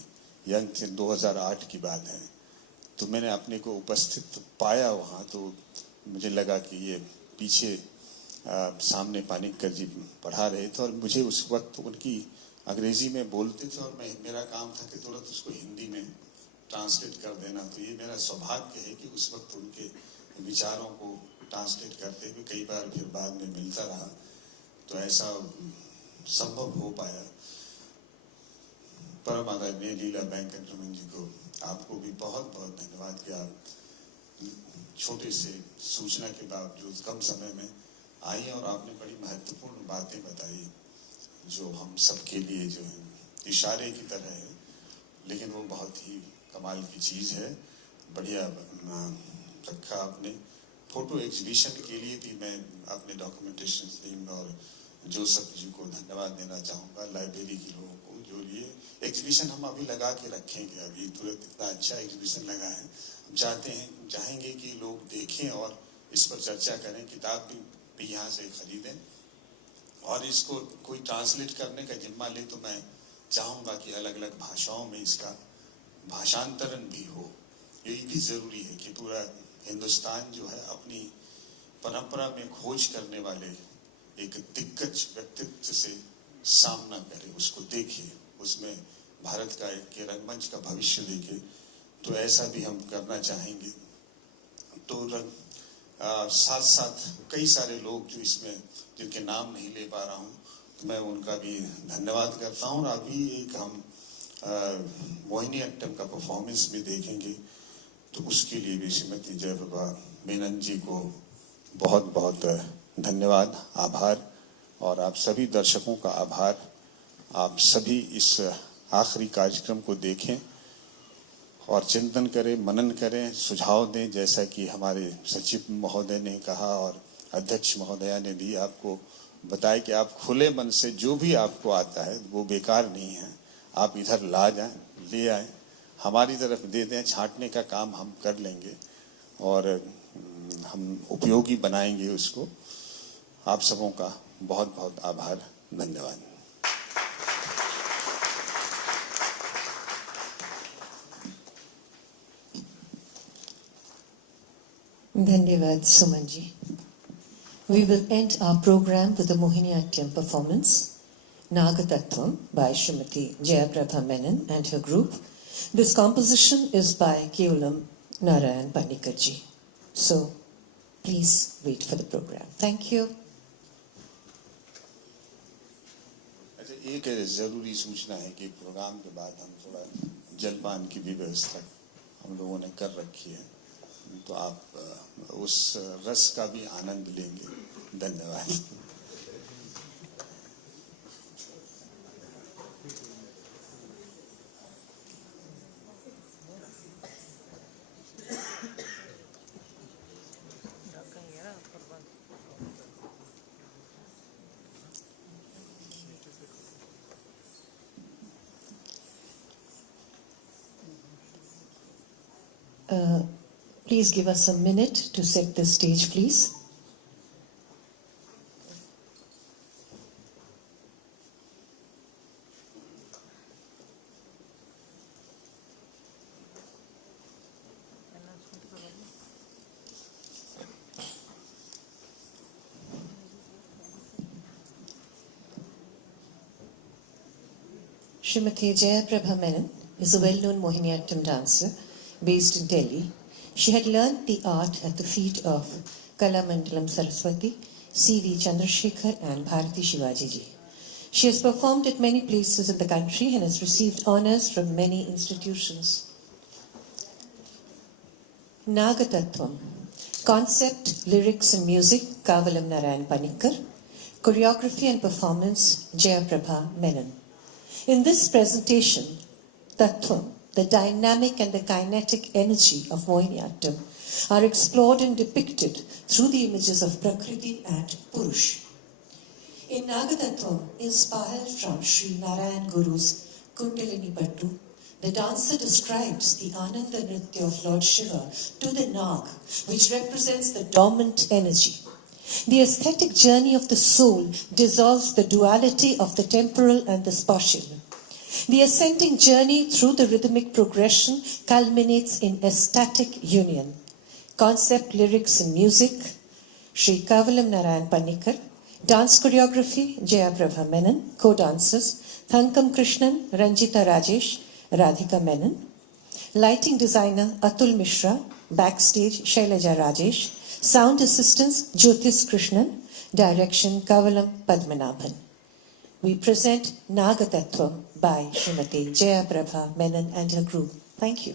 यंग थे, 2008 की बात है, तो मैंने अपने को उपस्थित पाया वहाँ। तो मुझे लगा कि ये पीछे सामने पानिक्कर जी पढ़ा रहे थे और मुझे उस वक्त उनकी अंग्रेजी में बोलते थे और मेरा काम था कि तुरंत उसको हिंदी में ट्रांसलेट कर देना। तो ये मेरा सौभाग्य है कि उस वक्त उनके विचारों को ट्रांसलेट करते हुए कई बार फिर बाद में मिलता रहा, तो ऐसा संभव हो पाया। परम आदरणीय लीला वेंकटरमन जी को, आपको भी बहुत बहुत धन्यवाद कि आप छोटे से सूचना के बावजूद कम समय में आई और आपने बड़ी महत्वपूर्ण बातें बताई जो हम सबके लिए जो है इशारे की तरह है, लेकिन वो बहुत ही कमाल की चीज़ है। बढ़िया रखा आपने। फोटो एग्जीबिशन के लिए भी मैं अपने डॉक्यूमेंटेशन टीम और जोसेफ जी को धन्यवाद देना चाहूँगा, लाइब्रेरी के लोगों को जो लिए एग्जीबिशन हम अभी लगा के रखेंगे। अभी तुरंत इतना अच्छा एग्जीबिशन लगा है, हम चाहेंगे कि लोग देखें और इस पर चर्चा करें, किताब भी यहाँ से खरीदें और इसको कोई ट्रांसलेट करने का जिम्मा ले तो मैं चाहूँगा कि अलग अलग भाषाओं में इसका भाषांतरण भी हो। ये भी ज़रूरी है कि पूरा हिंदुस्तान जो है अपनी परंपरा में खोज करने वाले एक दिग्गज व्यक्तित्व से सामना करे, उसको देखे, उसमें भारत का एक रंगमंच का भविष्य देखे। तो ऐसा भी हम करना चाहेंगे। तो साथ साथ कई सारे लोग जो इसमें जिनके नाम नहीं ले पा रहा हूँ, तो मैं उनका भी धन्यवाद करता हूँ। और अभी एक हम मोहिनी अट्टम का परफॉर्मेंस भी देखेंगे, तो उसके लिए भी श्रीमती जयप्रभा मेनन जी को बहुत बहुत धन्यवाद, आभार, और आप सभी दर्शकों का आभार। आप सभी इस आखिरी कार्यक्रम को देखें और चिंतन करें, मनन करें, सुझाव दें, जैसा कि हमारे सचिव महोदय ने कहा और अध्यक्ष महोदया ने भी आपको बताया कि आप खुले मन से जो भी आपको आता है वो बेकार नहीं है, आप इधर ले आएं, हमारी तरफ दे दें, छांटने का काम हम कर लेंगे और हम उपयोगी बनाएंगे उसको। आप सबों का बहुत बहुत आभार, धन्यवाद। Dhanyavad Sumanji. We will end our program with a Mohiniyattam performance, Nagatattvam by Srimati Jayaprabha Menon and her group. This composition is by Kavalam Narayana Panikkar ji. So, please wait for the program. Thank you. अच्छा, एक ज़रूरी सूचना है कि programme के बाद हम थोड़ा जलपान की भी व्यवस्था हम लोगों ने कर रखी है, तो आप उस रस का भी आनंद लेंगे। धन्यवाद। Please give us a minute to set the stage, please. Srimati Jayaprabha Menon is a well-known Mohiniyattam dancer based in Delhi. She had learned the art at the feet of Kalamandalam Saraswati, C.V. Chandrasekhar and Bharati Shivaji ji. She has performed at many places in the country and has received honours from many institutions. Nagatattvam. Concept, lyrics and music, Kavalam Narayana Panikkar. Choreography and performance, Jayaprabha Menon. In this presentation, Tattvam, the dynamic and the kinetic energy of Mohiniyattam, are explored and depicted through the images of Prakriti and Purush. In Nagatattvam, inspired from Sri Narayan Guru's Kundalini Pattu, the dancer describes the Ananda Nritya of Lord Shiva to the Nag, which represents the dormant energy. The aesthetic journey of the soul dissolves the duality of the temporal and the spatial. The ascending journey through the rhythmic progression culminates in ecstatic union. Concept, lyrics and music, Sri Kavalam Narayana Panikkar. Dance choreography, Jayaprabha Menon. Co-dancers, Thankam Krishnan, Ranjita Rajesh, Radhika Menon. Lighting designer, Atul Mishra. Backstage, Shailaja Rajesh. Sound assistants, Jyotis Krishnan. Direction, Kavalam Padmanabhan. We present Nagatattvam by Srimati Jayaprabha Menon and her group. Thank you.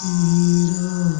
Tiro,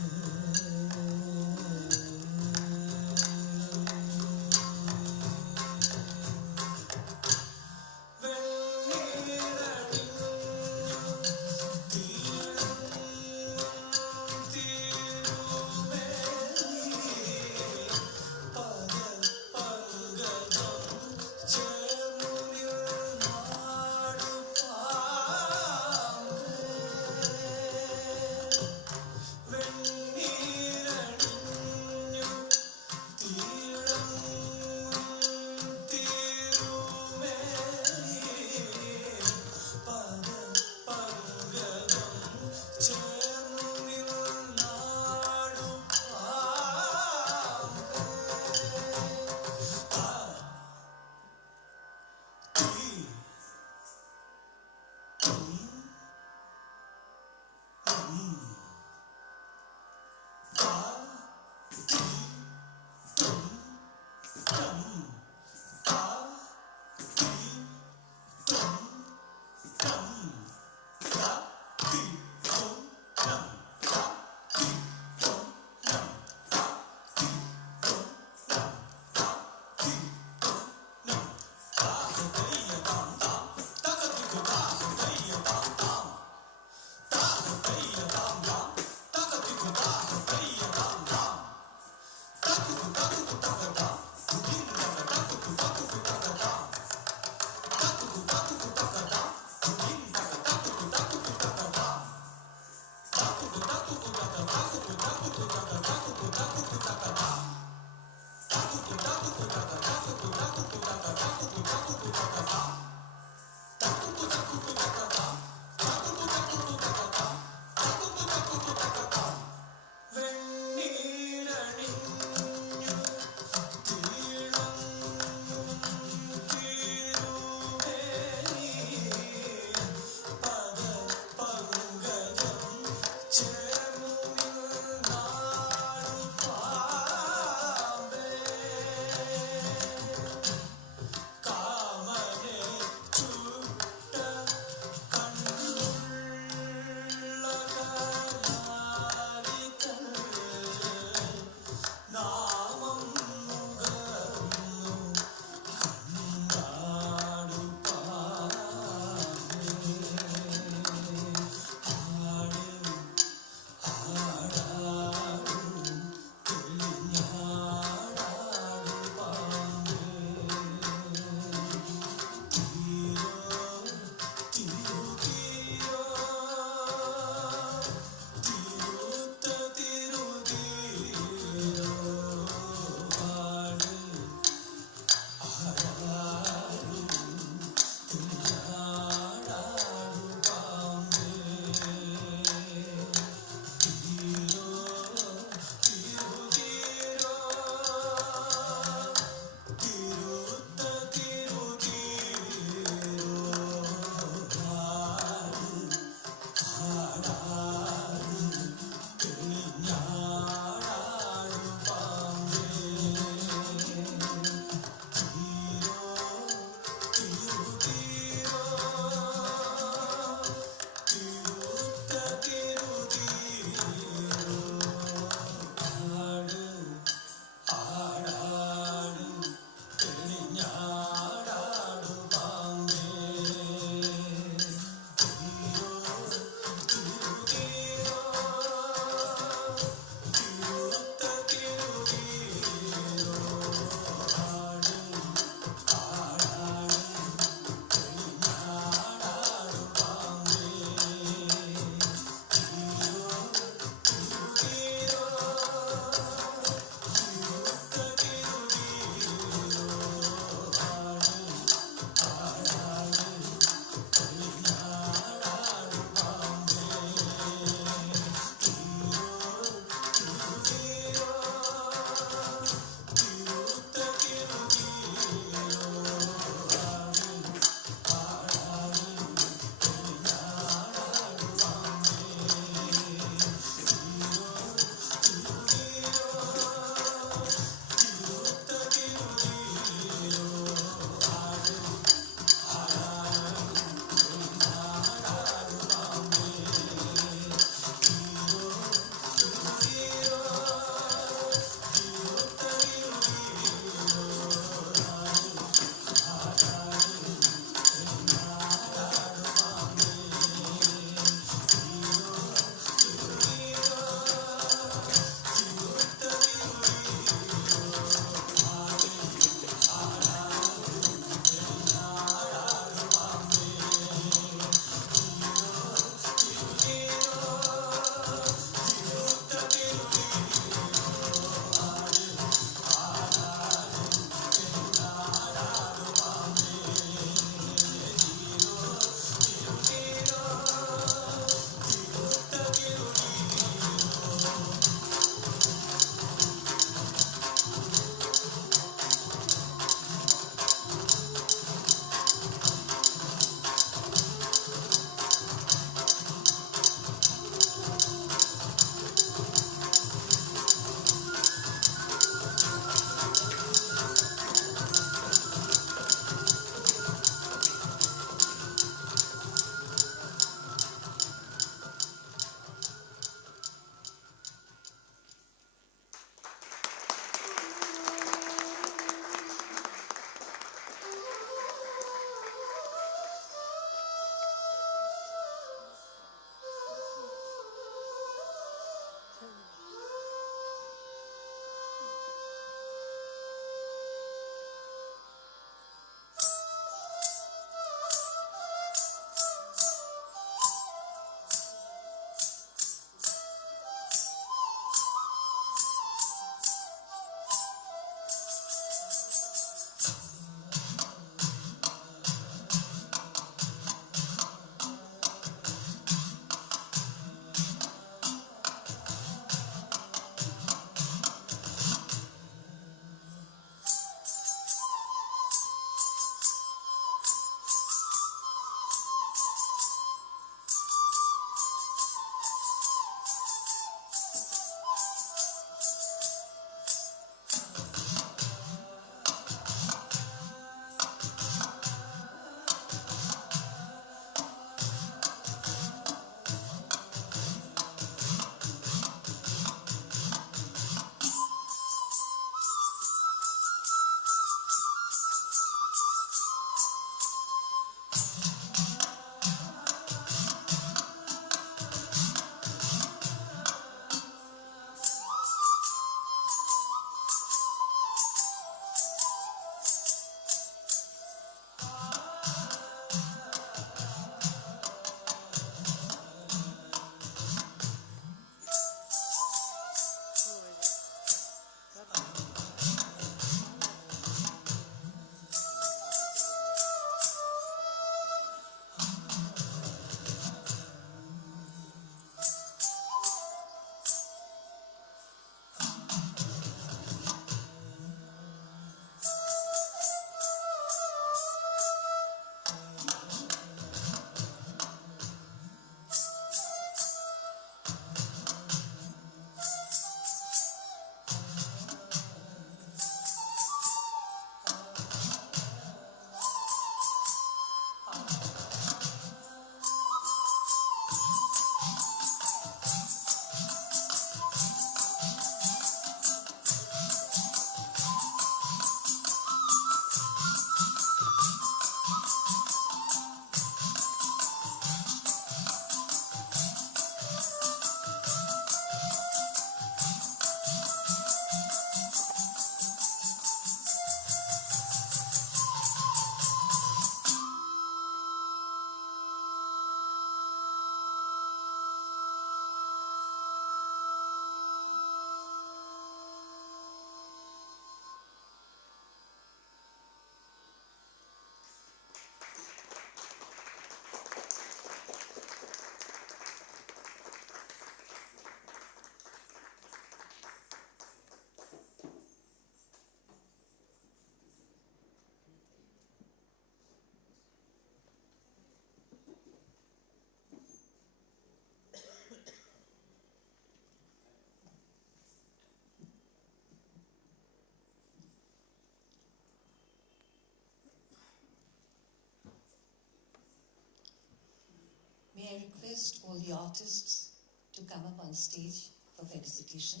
request all the artists to come up on stage for felicitation.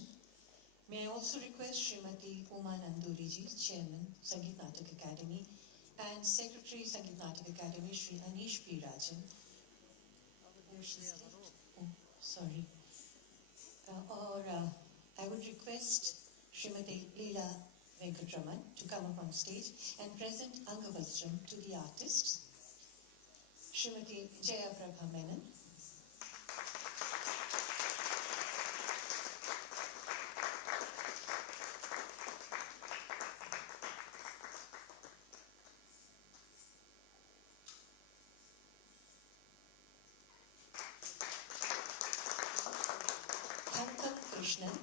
May I also request Srimati Uma Nanduriji, Chairman, Sangeet Natak Academy, and Secretary, Sangeet Natak Academy, Shri Anish P. Rajan. Oh, sorry. I would request Srimati Leela Venkatraman to come up on stage and present Angavastram to the artists. Srimati Jaya Prabha Menon. Krishnan,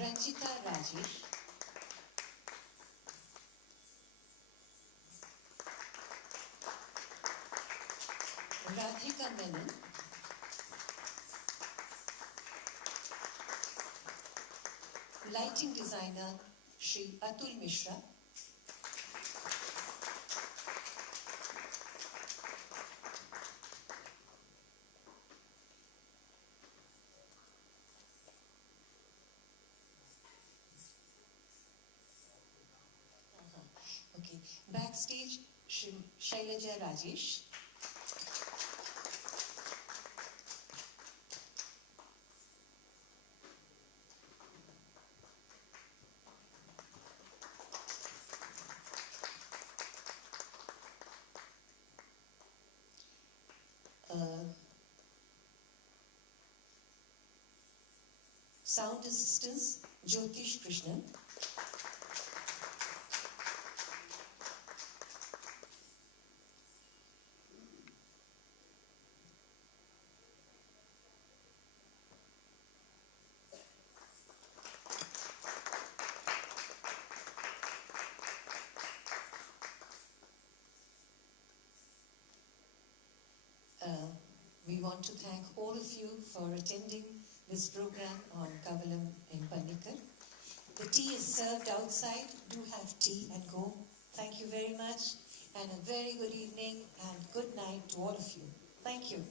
Ranjita Rajesh, Radhika Menon, lighting designer Shri Atul Mishra, okay. Backstage, Shailaja Rajesh. Sound assistance, Jyotish Krishnan. We want to thank all of you for attending this program on Kavalam in Panikkar. The tea is served outside. Do have tea and go. Thank you very much, and a very good evening and good night to all of you. Thank you.